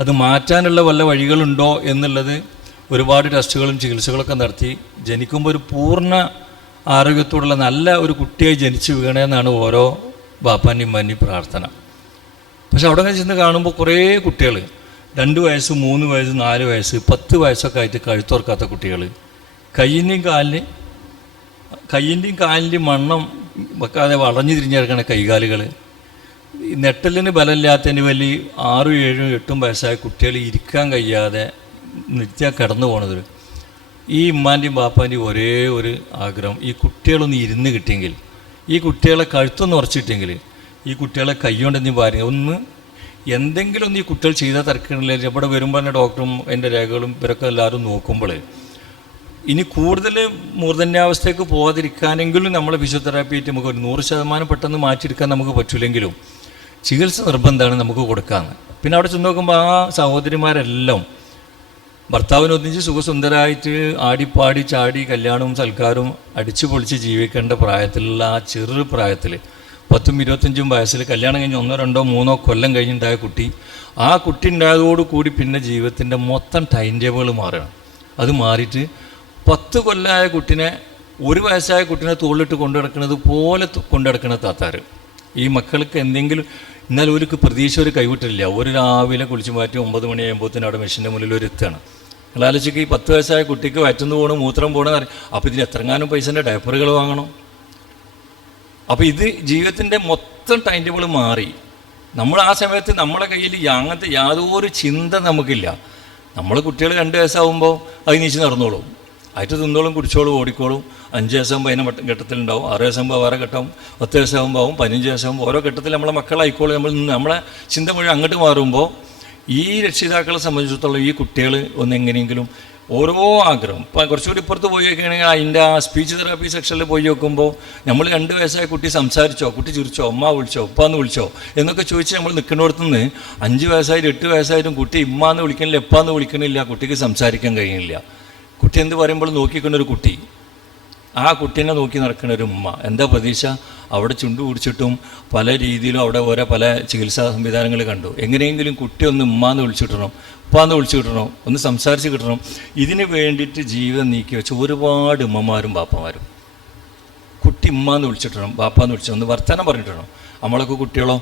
അത് മാറ്റാനുള്ള വല്ല വഴികളുണ്ടോ എന്നുള്ളത് ഒരുപാട് ടെസ്റ്റുകളും ചികിത്സകളൊക്കെ നടത്തി ജനിക്കുമ്പോൾ ഒരു പൂർണ്ണ ആരോഗ്യത്തോടുള്ള നല്ല ഒരു കുട്ടിയായി ജനിച്ചു വീണേന്നാണ് ഓരോ ബാപ്പാൻ്റെയും ഉമ്മാൻ്റെയും പ്രാർത്ഥന. പക്ഷെ അവിടെ ചെന്ന് കാണുമ്പോൾ കുറേ കുട്ടികൾ 2 വയസ്സ് 3 വയസ്സ് 4 വയസ്സ് 10 വയസ്സൊക്കെ ആയിട്ട് കഴുത്തോർക്കാത്ത കുട്ടികൾ, കയ്യിൻ്റെയും കാലിൻ്റെയും മണ്ണം വെക്കാതെ വളഞ്ഞു തിരിഞ്ഞെടുക്കണ കൈകാലുകൾ, നെട്ടലിന് ബലമില്ലാത്തതിന് വലിയ 6, 7, 8 വയസ്സായ കുട്ടികൾ ഇരിക്കാൻ കഴിയാതെ നിത്യം കിടന്നു പോണത്. ഈ ഉമ്മാൻ്റെയും ബാപ്പാൻ്റെയും ഒരേ ഒരു ആഗ്രഹം ഈ കുട്ടികളൊന്ന് ഇരുന്ന് കിട്ടിയെങ്കിൽ, ഈ കുട്ടികളെ കഴുത്തൊന്ന് ഉറച്ചിട്ടെങ്കിൽ, ഈ കുട്ടികളെ കൈകൊണ്ടെന്ന് പാരുക ഒന്ന് എന്തെങ്കിലും ഒന്ന് ഈ കുട്ടികൾ ചെയ്താൽ തിരക്കണില്ല. ഇവിടെ വരുമ്പോൾ തന്നെ ഡോക്ടറും അതിൻ്റെ രേഖകളും ഇവരൊക്കെ എല്ലാവരും നോക്കുമ്പോൾ ഇനി കൂടുതൽ മൂർധന്യാവസ്ഥയ്ക്ക് പോകാതിരിക്കാനെങ്കിലും നമ്മളെ ഫിസിയോതെറാപ്പി ആയിട്ട് നമുക്ക് ഒരു 100% പെട്ടെന്ന് മാറ്റിയെടുക്കാൻ നമുക്ക് പറ്റില്ലെങ്കിലും ചികിത്സ നിർബന്ധമാണ് നമുക്ക് കൊടുക്കാമെന്ന്. പിന്നെ അവിടെ ചെന്ന് നോക്കുമ്പോൾ ആ സഹോദരിമാരെല്ലാം ഭർത്താവിനൊന്നിച്ച് സുഖസുന്ദരമായിട്ട് ആടിപ്പാടി ചാടി കല്യാണവും സൽക്കാരവും അടിച്ചു പൊളിച്ച് ജീവിക്കേണ്ട പ്രായത്തിലുള്ള ആ ചെറു പ്രായത്തിൽ 10-25 വയസ്സിൽ കല്യാണം കഴിഞ്ഞ് 1, 2, 3 കൊല്ലം കഴിഞ്ഞുണ്ടായ കുട്ടി, ആ കുട്ടി ഉണ്ടായതോടുകൂടി പിന്നെ ജീവിതത്തിൻ്റെ മൊത്തം ടൈം ടേബിൾ മാറുകയാണ്. അത് മാറിയിട്ട് 10 കൊല്ലമായ കുട്ടിനെ 1 വയസ്സായ കുട്ടിനെ തോളിലിട്ട് കൊണ്ടു നടക്കുന്നത് പോലെ കൊണ്ടു നടക്കുന്ന താത്താർ. ഈ മക്കൾക്ക് എന്തെങ്കിലും എന്നാൽ ഒരു പ്രതീക്ഷ ഒരു കൈവിട്ടില്ല. ഒരു രാവിലെ കുളിച്ച് മാറ്റി 9 മണിയാകുമ്പോഴത്തേനും അവിടെ മെഷീൻ്റെ മുന്നിൽ ഒരു എത്താണ്. നിങ്ങളാലോചിക്ക് ഈ 10 വയസ്സായ കുട്ടിക്ക് വയറ്റുന്ന് പോകണം മൂത്രം പോകണമെന്ന് അറിയാം. അപ്പോൾ ഇതിന് എത്രങ്ങാനും പൈസൻ്റെ ഡയപ്പറുകൾ വാങ്ങണം. അപ്പോൾ ഇത് ജീവിതത്തിൻ്റെ മൊത്തം ടൈം ടേബിൾ മാറി. നമ്മൾ ആ സമയത്ത് നമ്മളെ കയ്യിൽ അങ്ങനത്തെ യാതൊരു ചിന്ത നമുക്കില്ല. നമ്മൾ കുട്ടികൾ 2 വയസ്സാകുമ്പോൾ അത് നീച്ച് നടന്നോളും, ആയിട്ട് തിന്നോളും കുടിച്ചോളും ഓടിക്കോളും. 5 വയസ്സാകുമ്പോൾ അതിനെ ഘട്ടത്തിലുണ്ടാവും, 6 വയസ്സാകുമ്പോൾ വേറെ ഘട്ടം, 10 വയസ്സാകുമ്പോൾ ആവും, 15 വയസ്സാകുമ്പോൾ ഓരോ ഘട്ടത്തിൽ നമ്മളെ മക്കളായിക്കോളും. നമ്മളെ ചിന്ത മുഴുവൻ അങ്ങോട്ട് മാറുമ്പോൾ ഈ രക്ഷിതാക്കളെ സംബന്ധിച്ചിടത്തോളം ഈ കുട്ടികൾ ഒന്നെങ്ങനെയെങ്കിലും ഓരോ ആഗ്രഹം ഇപ്പം കുറച്ചുകൂടി ഇപ്പുറത്ത് പോയി നോക്കുകയാണെങ്കിൽ അതിൻ്റെ ആ സ്പീച്ച് തെറാപ്പി സെക്ഷനിൽ പോയി നോക്കുമ്പോൾ നമ്മൾ 2 വയസ്സായ കുട്ടി സംസാരിച്ചോ, കുട്ടി ചിരിച്ചോ, അമ്മ വിളിച്ചോ, ഉപ്പാന്ന് വിളിച്ചോ എന്നൊക്കെ ചോദിച്ച് നമ്മൾ നിൽക്കുന്നിടത്തുനിന്ന് 5 വയസ്സായാലും 8 വയസ്സായാലും കുട്ടി ഇമ്മാന്ന് വിളിക്കണില്ല, എപ്പാന്ന് വിളിക്കണില്ല, കുട്ടിക്ക് സംസാരിക്കാൻ കഴിയുന്നില്ല. കുട്ടി എന്ത് പറയുമ്പോൾ നോക്കിക്കൊണ്ടൊരു കുട്ടി, ആ കുട്ടീനെ നോക്കി നടക്കുന്ന ഒരു ഉമ്മ. എന്താ പ്രതീക്ഷ? അവിടെ ചുണ്ടു പിടിച്ചിട്ടും പല രീതിയിലും അവിടെ ഓരോ പല ചികിത്സാ സംവിധാനങ്ങൾ കണ്ടു. എങ്ങനെയെങ്കിലും കുട്ടി ഒന്ന് ഉമ്മാന്ന് വിളിച്ചു കിട്ടണം, ഉപ്പാന്ന് വിളിച്ചു കിട്ടണം, ഒന്ന് സംസാരിച്ച് കിട്ടണം. ഇതിന് വേണ്ടിയിട്ട് ജീവിതം നീക്കി വെച്ച ഒരുപാട് ഉമ്മമാരും ബാപ്പമാരും. കുട്ടി ഉമ്മാന്ന് വിളിച്ചിട്ടണം, ബാപ്പാന്ന് വിളിച്ചിടണം, ഒന്ന് വർത്തമാനം പറഞ്ഞിട്ടണം. നമ്മളൊക്കെ കുട്ടികളോ?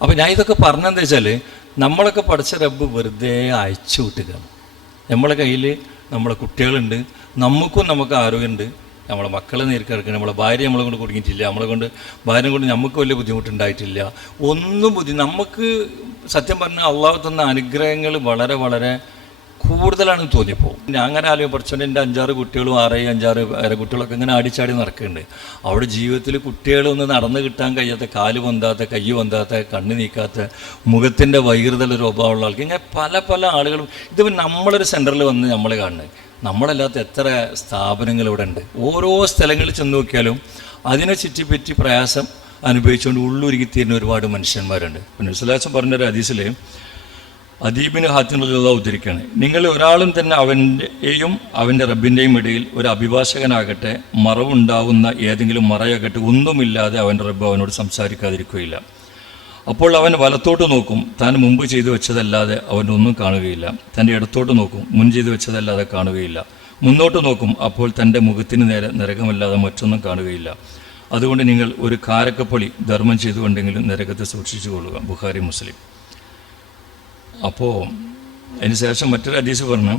അപ്പോൾ ഞാൻ ഇതൊക്കെ പറഞ്ഞതെന്താ വെച്ചാൽ നമ്മളൊക്കെ പഠിച്ച റബ്ബ് വെറുതെ അയച്ചു വിട്ടുകയാണ്. നമ്മളെ കയ്യിൽ നമ്മളെ കുട്ടികളുണ്ട്, നമുക്ക് ആരോഗ്യമുണ്ട്, നമ്മളെ മക്കളെ നേരിക്കിടക്കണം, നമ്മളെ ഭാര്യ നമ്മളെ കൊണ്ട് കുടുങ്ങിയിട്ടില്ല, ഭാര്യനെ കൊണ്ട് നമുക്ക് വലിയ ബുദ്ധിമുട്ടുണ്ടായിട്ടില്ല. നമുക്ക് സത്യം പറഞ്ഞാൽ അള്ളാഹു തന്ന അനുഗ്രഹങ്ങൾ വളരെ വളരെ കൂടുതലാണെന്ന് തോന്നിയപ്പോൾ ഞാൻ അങ്ങനെ ആലോചിക്കും. പഠിച്ചോണ്ട് എൻ്റെ 5-6 കുട്ടികളും 6 കുട്ടികളൊക്കെ ഇങ്ങനെ ആടിച്ചാടി നടക്കുന്നുണ്ട്. അവിടെ ജീവിതത്തിൽ കുട്ടികളൊന്ന് നടന്ന് കിട്ടാൻ കഴിയാത്ത, കാല് പൊന്താത്ത, കൈ പൊന്താത്ത, കണ്ണ് നീക്കാത്ത, മുഖത്തിൻ്റെ വൈകൃതമുള്ള രൂപമുള്ള ആൾക്ക് ഇങ്ങനെ പല ആളുകളും. ഇതിപ്പോൾ നമ്മളൊരു സെൻറ്ററിൽ വന്ന് നമ്മൾ കാണുന്നത്, നമ്മളല്ലാത്ത എത്ര സ്ഥാപനങ്ങൾ ഇവിടെ ഉണ്ട്. ഓരോ സ്ഥലങ്ങളിൽ ചെന്ന് നോക്കിയാലും അതിനെ ചുറ്റിപ്പറ്റി പ്രയാസം അനുഭവിച്ചുകൊണ്ട് ഉള്ളുരുകിത്തീരുന്ന ഒരുപാട് മനുഷ്യന്മാരുണ്ട്. പിന്നെ സുലാസം പറഞ്ഞൊരു ഹദീസിൽ അദീബിന് ഹാത്തിനുള്ള ഉദ്ധരിക്കുകയാണ്, നിങ്ങൾ ഒരാളും തന്നെ അവൻ്റെയും അവൻ്റെ റബ്ബിൻ്റെയും ഇടയിൽ ഒരു അഭിഭാഷകനാകട്ടെ, മറവുണ്ടാവുന്ന ഏതെങ്കിലും മറയാകട്ടെ, ഒന്നുമില്ലാതെ അവൻ്റെ റബ്ബ് അവനോട് സംസാരിക്കാതിരിക്കുകയില്ല. അപ്പോൾ അവൻ വലത്തോട്ട് നോക്കും, താൻ മുമ്പ് ചെയ്തു വെച്ചതല്ലാതെ അവനൊന്നും കാണുകയില്ല. തൻ്റെ ഇടത്തോട്ട് നോക്കും, മുൻ ചെയ്തു വെച്ചതല്ലാതെ കാണുകയില്ല. മുന്നോട്ട് നോക്കും, അപ്പോൾ തൻ്റെ മുഖത്തിന് നേരെ നരകമല്ലാതെ മറ്റൊന്നും കാണുകയില്ല. അതുകൊണ്ട് നിങ്ങൾ ഒരു കാരക്കപ്പൊളി ധർമ്മം ചെയ്തുകൊണ്ടെങ്കിലും നരകത്തെ സൂക്ഷിച്ചു കൊള്ളുക. ബുഖാരി, മുസ്ലിം. അപ്പോൾ അതിന് ശേഷം മറ്റൊരു ഹദീസ് പറഞ്ഞു,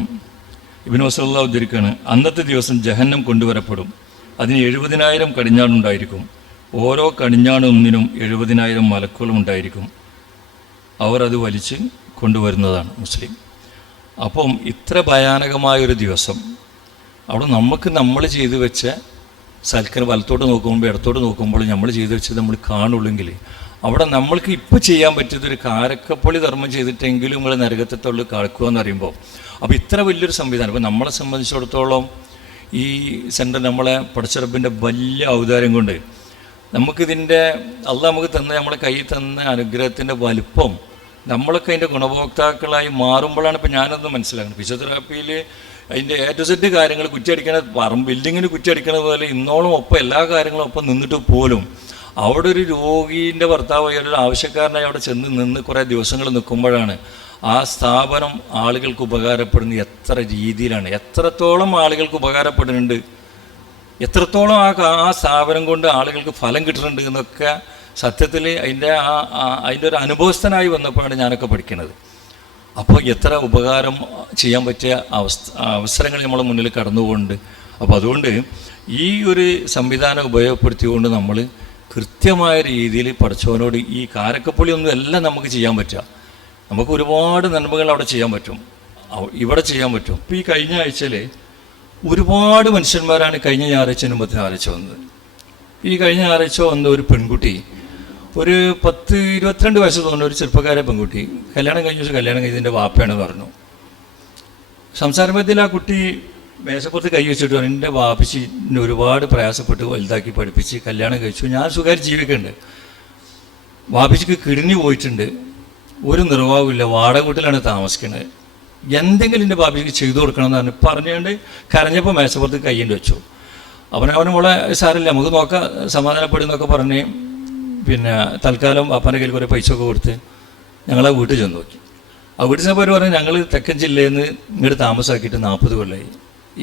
ഇബ്നു വസ്സല്ലാഹു ഉദ്ധരിക്കുകയാണ്, അന്നത്തെ ദിവസം ജഹന്നം കൊണ്ടുവരപ്പെടും. അതിന് 70,000 കടിഞ്ഞാണുണ്ടായിരിക്കും. ഓരോ കടിഞ്ഞാണൊന്നിനും 70,000 മലക്കുകളും ഉണ്ടായിരിക്കും. അവർ അത് വലിച്ച് കൊണ്ടുവരുന്നതാണ്. മുസ്ലിം. അപ്പം ഇത്ര ഭയാനകമായൊരു ദിവസം അവിടെ നമ്മൾ ചെയ്തു വെച്ച സൽക്കരം വലത്തോട്ട് നോക്കുമ്പോൾ ഇടത്തോട്ട് നോക്കുമ്പോൾ നമ്മൾ ചെയ്തു വെച്ചത് നമ്മൾ കാണുള്ളെങ്കിൽ അവിടെ നമ്മൾക്ക് ഇപ്പോൾ ചെയ്യാൻ പറ്റിയതൊരു കാരക്കപ്പൊളി ധർമ്മം ചെയ്തിട്ടെങ്കിലും നിങ്ങൾ നരകത്തെത്തുള്ളൂ കടക്കുക എന്ന് പറയുമ്പോൾ, അപ്പോൾ ഇത്ര വലിയൊരു സംവിധാനം. അപ്പോൾ നമ്മളെ സംബന്ധിച്ചിടത്തോളം ഈ സെൻറ്റർ നമ്മളെ പടച്ചറബിൻ്റെ വലിയ ഔദാര്യം കൊണ്ട് നമുക്കിതിൻ്റെ അള്ളാഹ് നമുക്ക് തന്ന നമ്മളെ കയ്യിൽ തന്ന അനുഗ്രഹത്തിൻ്റെ വലുപ്പം നമ്മളൊക്കെ അതിൻ്റെ ഗുണഭോക്താക്കളായി മാറുമ്പോഴാണ് ഇപ്പോൾ ഞാനത് മനസ്സിലാക്കുന്നത്. ഫിസിയോതെറാപ്പിയിൽ അതിൻ്റെ A to Z കാര്യങ്ങൾ കുറ്റിയടിക്കണ ബിൽഡിങ്ങിന് കുറ്റിയടിക്കണ പോലെ ഇന്നോളം ഒപ്പം എല്ലാ കാര്യങ്ങളും ഒപ്പം നിന്നിട്ട് പോലും അവിടെ ഒരു രോഗീൻ്റെ ഭർത്താവ് ഒരു ആവശ്യക്കാരനായി അവിടെ ചെന്ന് നിന്ന് കുറേ ദിവസങ്ങൾ നിൽക്കുമ്പോഴാണ് ആ സ്ഥാപനം ആളുകൾക്ക് ഉപകാരപ്പെടുന്നത്. എത്ര രീതിയിലാണ്, എത്രത്തോളം ആളുകൾക്ക് ഉപകാരപ്പെടുന്നുണ്ട്, എത്രത്തോളം ആ സ്ഥാപനം കൊണ്ട് ആളുകൾക്ക് ഫലം കിട്ടുന്നുണ്ട് എന്നൊക്കെ സത്യത്തിൽ അതിൻ്റെ ഒരു അനുഭവസ്ഥനായി വന്നപ്പോഴാണ് ഞാനൊക്കെ പഠിക്കുന്നത്. അപ്പോൾ എത്ര ഉപകാരം ചെയ്യാൻ പറ്റിയ അവസരങ്ങൾ നമ്മളെ മുന്നിൽ കടന്നുപോകുന്നുണ്ട്. അപ്പോൾ അതുകൊണ്ട് ഈ ഒരു സംവിധാനം ഉപയോഗപ്പെടുത്തിക്കൊണ്ട് നമ്മൾ കൃത്യമായ രീതിയിൽ പഠിച്ചവനോട് ഈ കാരക്കപ്പൊളിയൊന്നും എല്ലാം നമുക്ക് ചെയ്യാൻ പറ്റുക. നമുക്ക് ഒരുപാട് നന്മകൾ അവിടെ ചെയ്യാൻ പറ്റും, ഇവിടെ ചെയ്യാൻ പറ്റും. ഇപ്പോൾ ഈ കഴിഞ്ഞ ആഴ്ചയിൽ ഒരുപാട് മനുഷ്യന്മാരാണ് കഴിഞ്ഞ ഞായറാഴ്ച മുമ്പത്തെ ഞായറാഴ്ച വന്നത്. ഈ കഴിഞ്ഞ ഞായറാഴ്ച വന്ന ഒരു പെൺകുട്ടി, ഒരു 10-22 വയസ്സ് തോന്നുന്ന ഒരു ചെറുപ്പക്കാരെ പെൺകുട്ടി, കല്യാണം കഴിഞ്ഞതിൻ്റെ വാപ്പയാണെന്ന് പറഞ്ഞു. സംസാരത്തിൽ ആ കുട്ടി മേശപ്പുറത്ത് കൈ വെച്ചിട്ട് പറഞ്ഞു, എൻ്റെ വാപ്പിച്ച് എന്നെ ഒരുപാട് പ്രയാസപ്പെട്ട് വലുതാക്കി പഠിപ്പിച്ച് കല്യാണം കഴിച്ചു, ഞാൻ സുഖമായിട്ട് ജീവിക്കുന്നുണ്ട്. വാപ്പിച്ചിക്ക് കിഡ്നി പോയിട്ടുണ്ട്, ഒരു നിർവാഹമില്ല, വാടക വീട്ടിലാണ് താമസിക്കുന്നത്, എന്തെങ്കിലും എൻ്റെ വാപ്പിച്ചിക്ക് ചെയ്തു കൊടുക്കണമെന്ന് പറഞ്ഞുകൊണ്ട് കരഞ്ഞപ്പോൾ മേശപ്പുറത്ത് കൈയ്യണ്ട് വെച്ചു. അവനെ മോളെ സാറില്ല, നമുക്ക് നോക്കാം, സമാധാനപ്പെടുന്നൊക്കെ പറഞ്ഞ് പിന്നെ തൽക്കാലം വാപ്പാൻ്റെ കയ്യിൽ കുറേ പൈസ ഒക്കെ കൊടുത്ത് ഞങ്ങളാ വീട്ടിൽ ചെന്ന് നോക്കി. ആ വീട്ടിൽ ചെന്നപ്പോൾ അവർ പറഞ്ഞു, ഞങ്ങൾ തെക്കൻ ജില്ലയിൽ നിന്ന് ഇങ്ങോട്ട് താമസമാക്കിയിട്ട് 40 കൊല്ലമായി.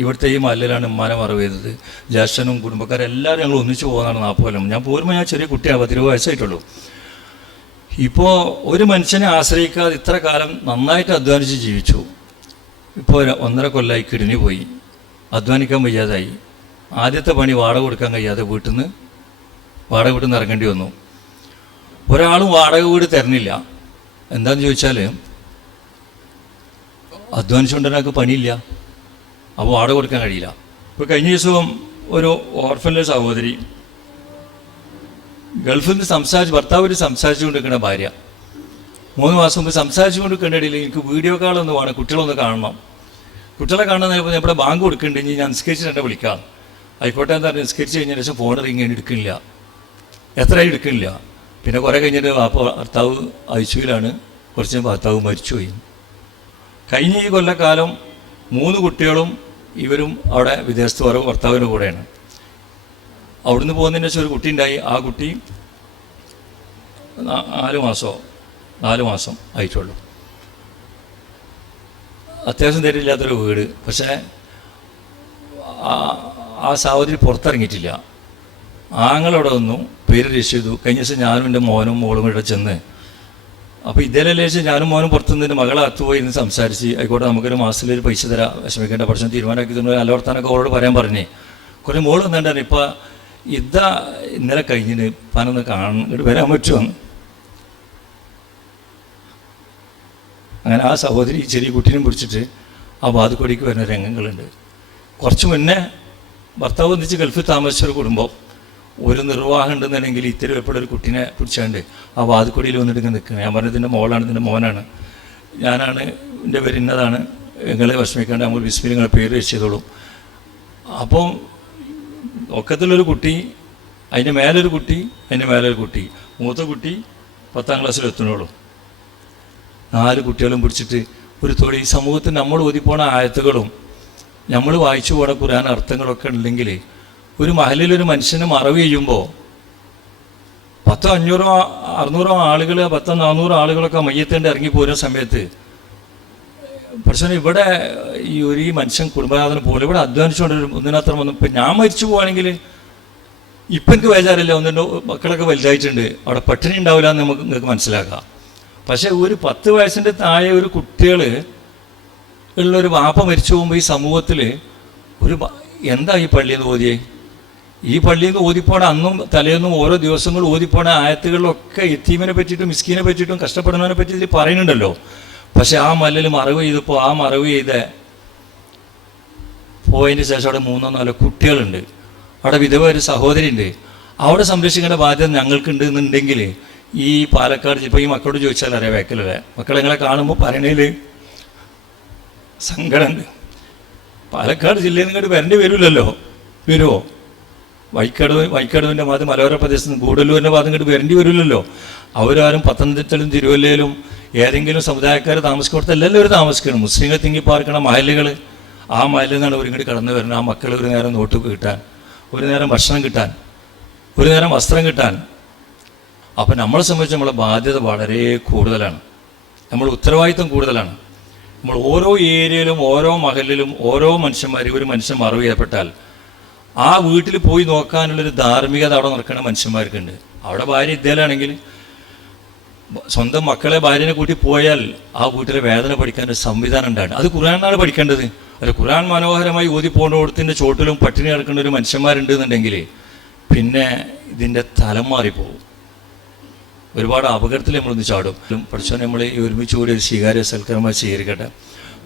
ഇവിടുത്തെ ഈ മല്ലിലാണ് ഉമ്മാനെ മറവ് ചെയ്തത്. ജ്യേഷ്ഠനും കുടുംബക്കാരെല്ലാവരും ഞങ്ങൾ ഒന്നിച്ച് പോകുന്നതാണ് 40 കൊല്ലം. ഞാൻ പോരുമ്പോൾ ഞാൻ ചെറിയ കുട്ടിയാണ്, 10 വയസ്സായിട്ടുള്ളൂ. ഇപ്പോൾ ഒരു മനുഷ്യനെ ആശ്രയിക്കാതെ ഇത്ര കാലം നന്നായിട്ട് അധ്വാനിച്ച് ജീവിച്ചു. ഇപ്പോൾ 1.5 കൊല്ലമായി കിഡ്നി പോയി, അധ്വാനിക്കാൻ വയ്യാതായി. ആദ്യത്തെ പണി വാടക കൊടുക്കാൻ കഴിയാതെ വീട്ടിൽ നിന്ന് ഇറങ്ങേണ്ടി വന്നു. ഒരാളും വാടക വീട് തരുന്നില്ല. എന്താണെന്ന് ചോദിച്ചാൽ അധ്വാനിച്ചുകൊണ്ടൊരാൾക്ക് പണിയില്ല, അപ്പോൾ വാടക കൊടുക്കാൻ കഴിയില്ല. ഇപ്പോൾ കഴിഞ്ഞ ദിവസവും ഒരു ഓർഫനിലെ സഹോദരി ഗൾഫിൽ നിന്ന് ഭർത്താവ് സംസാരിച്ചു കൊണ്ടിരിക്കുന്ന ഭാര്യ 3 മാസം മുമ്പ് സംസാരിച്ചു കൊണ്ടിരിക്കേണ്ട ഇടയിൽ എനിക്ക് വീഡിയോ കോളൊന്ന് വേണം, കുട്ടികളൊന്ന് കാണണം. കുട്ടികളെ കാണാൻ നമ്മുടെ ബാങ്ക് കൊടുക്കേണ്ടെങ്കിൽ ഞാൻ നിസ്കരിച്ചിട്ട് എന്നെ വിളിക്കാം. ആയിക്കോട്ടെ എന്താ പറയുക, നിസ്കരിച്ച് കഴിഞ്ഞ ശേഷം ഫോൺ ഇറങ്ങി എടുക്കുന്നില്ല, എത്രയും എടുക്കുന്നില്ല. പിന്നെ കുറേ കഴിഞ്ഞിട്ട് ഭർത്താവ് ഐസിയുലാണ്, കുറച്ച് ഭർത്താവ് മരിച്ചുപോയി. കഴിഞ്ഞ ഈ കൊല്ലക്കാലം 3 കുട്ടികളും ഇവരും അവിടെ വിദേശത്ത് ഭർത്താവിൻ്റെ കൂടെയാണ്. അവിടുന്ന് പോകുന്നതിന് ശേഷം ഒരു കുട്ടി ഉണ്ടായി. ആ കുട്ടി 4 മാസം ആയിട്ടുള്ളൂ. അത്യാവശ്യം തരില്ലാത്തൊരു വീട്. പക്ഷേ ആ സഹോദരി പുറത്തിറങ്ങിയിട്ടില്ല. ആങ്ങളവിടെ വന്നു, പേര് രജിസ്റ്റർ ചെയ്തു. കഴിഞ്ഞ ദിവസം ഞാനും എൻ്റെ മോനും മോളും ഇവിടെ ചെന്ന് അപ്പോൾ ഇതേലല്ലേ ഞാനും മോനും പുറത്തുനിന്ന് മകളെ അത്തുപോയി ഇന്ന് സംസാരിച്ച് ആയിക്കോട്ടെ നമുക്കൊരു മാസത്തിലൊരു പൈസ തരാം, വിഷമിക്കേണ്ട പ്രശ്നം തീരുമാനമാക്കി തന്നെ നല്ല വർത്താനൊക്കെ അവരോട് പറയാൻ പറഞ്ഞേ. കുറേ മോള് വന്നിട്ടുണ്ടായിരുന്നു, ഇപ്പം ഇതാ ഇന്നലെ കഴിഞ്ഞിന് പനൊന്ന് ഇങ്ങോട്ട് വരാൻ പറ്റുമോ? അങ്ങനെ ആ സഹോദരി ചെറിയ കുട്ടീനെ പിടിച്ചിട്ട് ആ വാതുക്കൊടിക്ക് വരുന്ന രംഗങ്ങളുണ്ട്. കുറച്ച് മുന്നേ ഭർത്താവ് ഒന്നിച്ച് ഗൾഫിൽ താമസിച്ച ഒരു കുടുംബം ഒരു നിർവാഹം ഉണ്ടെന്നുണ്ടെങ്കിൽ ഇത്തിരി എപ്പോഴും ഒരു കുട്ടീനെ പിടിച്ചാണ്ട് ആ വാതുക്കൊടിയിൽ വന്നിട്ട് നിൽക്കുന്നത്. ഞാൻ പറഞ്ഞത് ഇതിൻ്റെ മോളാണ്, ഇതിൻ്റെ മോനാണ്, ഞാനാണ്, എൻ്റെ പേര് ഇന്നതാണ്, നിങ്ങളെ വിഷമിക്കാണ്ട് നമ്മൾ ബിസ്മിൽ നിങ്ങളെ പേര് വെച്ചതോളും. അപ്പം ഒക്കത്തിലൊരു കുട്ടി, അതിൻ്റെ മേലൊരു കുട്ടി, അതിൻ്റെ മേലൊരു കുട്ടി, മൂത്ത കുട്ടി 10ാം ക്ലാസ്സിൽ എത്തുന്നുള്ളൂ. 4 കുട്ടികളും പിടിച്ചിട്ട് ഒരു തൊഴിൽ ഈ സമൂഹത്തിൽ നമ്മൾ ഓതിപ്പോണ ആയത്തുകളും നമ്മൾ വായിച്ചു പോണ ഖുർആൻ അർത്ഥങ്ങളൊക്കെ ഉണ്ടെങ്കിൽ ഒരു മഹലിലൊരു മനുഷ്യനെ മറവ് ചെയ്യുമ്പോൾ 10, 500, 600 ആളുകൾ 10, 400 ആളുകളൊക്കെ മയ്യത്തേണ്ടി ഇറങ്ങിപ്പോരുന്ന സമയത്ത് പക്ഷേ ഇവിടെ ഈ മനുഷ്യൻ കുടുംബനാഥനെ പോലെ ഇവിടെ അധ്വാനിച്ചുകൊണ്ട് ഒന്നിനത്രം വന്നു. ഇപ്പം ഞാൻ മരിച്ചു പോവാണെങ്കിൽ ഇപ്പം എനിക്ക് ബേജാറില്ല, ഒന്നിൻ്റെ മക്കളൊക്കെ വലുതായിട്ടുണ്ട്, അവിടെ പട്ടിണി ഉണ്ടാവില്ല എന്ന് നിങ്ങൾക്ക് മനസ്സിലാക്കാം. പക്ഷേ ഒരു 10 വയസ്സിൻ്റെ താഴെ ഒരു കുട്ടികൾ ഉള്ളൊരു വാപ്പ മരിച്ചു പോകുമ്പോൾ ഈ സമൂഹത്തിൽ എന്താ ഈ പള്ളിയിൽ നിന്ന് ഓതിയേ? ഈ പള്ളിയിൽ നിന്ന് ഓതിപ്പോണ അന്നും തലേന്നും ഓരോ ദിവസങ്ങളും ഓതിപ്പോണ ആയത്തുകളിലൊക്കെ യത്തീമിനെ പറ്റിയിട്ടും മിസ്കീനെ പറ്റിയിട്ടും കഷ്ടപ്പെടുന്നതിനെ പറ്റി പറയുന്നുണ്ടല്ലോ. പക്ഷെ ആ മല്ലിൽ മറവ് ചെയ്തപ്പോൾ ആ മറവ് ചെയ്ത് പോയതിന് ശേഷം അവിടെ 3 4 കുട്ടികളുണ്ട്, അവിടെ വിധവ ഒരു സഹോദരി ഉണ്ട്. അവിടെ സംരക്ഷിക്കേണ്ട ബാധ്യത ഞങ്ങൾക്കുണ്ട് എന്നുണ്ടെങ്കിൽ ഈ പാലക്കാട് ഇപ്പോൾ ഈ മക്കളോട് ചോദിച്ചാൽ അറിയാം, വേക്കലല്ലേ മക്കളെ നിങ്ങളെ കാണുമ്പോൾ പറയണേൽ സങ്കടമുണ്ട്. പാലക്കാട് ജില്ലയിൽ നിന്ന് ഇങ്ങോട്ട് വരേണ്ടി വരില്ലല്ലോ, വരുമോ? വൈക്കടവിൻ്റെ ഭാഗത്ത് മലയോര പ്രദേശത്ത് നിന്ന് ഗൂഡല്ലൂരിൻ്റെ ഭാഗത്ത് ഇങ്ങോട്ട് വരേണ്ടി വരില്ലല്ലോ. അവരാരും പത്തനംതിട്ടയിലും തിരുവല്ലയിലും ഏതെങ്കിലും സമുദായക്കാർ താമസിക്കുന്നിടത്ത് എല്ലാവരും ഒരു താമസിക്കണം. മുസ്ലിങ്ങൾ തിങ്ങിപ്പാർക്കണ മഹലുകൾ, ആ മഹലിൽ നിന്നാണ് അവരിങ്ങോട്ട് കടന്നു വരുന്നത്. ആ മക്കൾ ഒരു നേരം നോട്ട് കിട്ടാൻ, ഒരു നേരം ഭക്ഷണം കിട്ടാൻ, ഒരു നേരം വസ്ത്രം കിട്ടാൻ. അപ്പം നമ്മളെ സംബന്ധിച്ച് നമ്മളെ ബാധ്യത വളരെ കൂടുതലാണ്, നമ്മൾ ഉത്തരവാദിത്വം കൂടുതലാണ്. നമ്മൾ ഓരോ ഏരിയയിലും ഓരോ മഹലിലും ഓരോ മനുഷ്യന്മാരും ഒരു മനുഷ്യൻ മറവ് ചെയ്യപ്പെട്ടാൽ ആ വീട്ടിൽ പോയി നോക്കാനുള്ളൊരു ധാർമ്മികത അവിടെ നടക്കുന്ന മനുഷ്യന്മാർക്കുണ്ട്. അവിടെ ഭാര്യ ഇദ്ദേഹമാണെങ്കിൽ സ്വന്തം മക്കളെ ഭാര്യനെ കൂട്ടി പോയാൽ ആ വീട്ടിലെ വേദന പഠിക്കാനൊരു സംവിധാനം ഉണ്ടാണ്. അത് ഖുർആനാണ് പഠിക്കേണ്ടത്. അല്ല, ഖുർആൻ മനോഹരമായി ഓതി പോകുന്നിടത്തിൻ്റെ ചോട്ടിലും പട്ടിണി കിടക്കുന്ന ഒരു മനുഷ്യന്മാരുണ്ട് എന്നുണ്ടെങ്കിൽ പിന്നെ ഇതിൻ്റെ തലം മാറിപ്പോകും. ഒരുപാട് അപകടത്തിൽ നമ്മളൊന്ന് ചാടും. പഠിച്ചവനെ നമ്മൾ ഈ ഒരുമിച്ച് കൂടി ഒരു സ്വീകാര്യ സൽക്കരമായി സ്വീകരിക്കട്ടെ.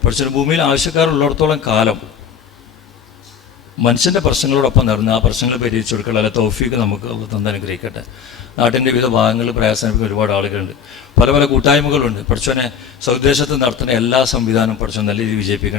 പഠിച്ചവന് ഭൂമിയിൽ ആവശ്യക്കാരുള്ളിടത്തോളം കാലം മനുഷ്യൻ്റെ പ്രശ്നങ്ങളോടൊപ്പം നടന്ന് ആ പ്രശ്നങ്ങൾ പരിഹരിച്ചു കൊടുക്കുക. അല്ല തൗഫീക്ക് നമുക്ക് തന്ന് അനുഗ്രഹിക്കട്ടെ. നാട്ടിൻ്റെ വിവിധ ഭാഗങ്ങളിൽ പ്രയാസനിപ്പിക്കുന്ന ഒരുപാട് ആളുകളുണ്ട്, പല പല കൂട്ടായ്മകളുണ്ട്. പഠിച്ചവനെ സൗദ്ദേശത്ത് നടത്തുന്ന എല്ലാ സംവിധാനവും പഠിച്ചവൻ നല്ല രീതിയിൽ വിജയിപ്പിക്കണം.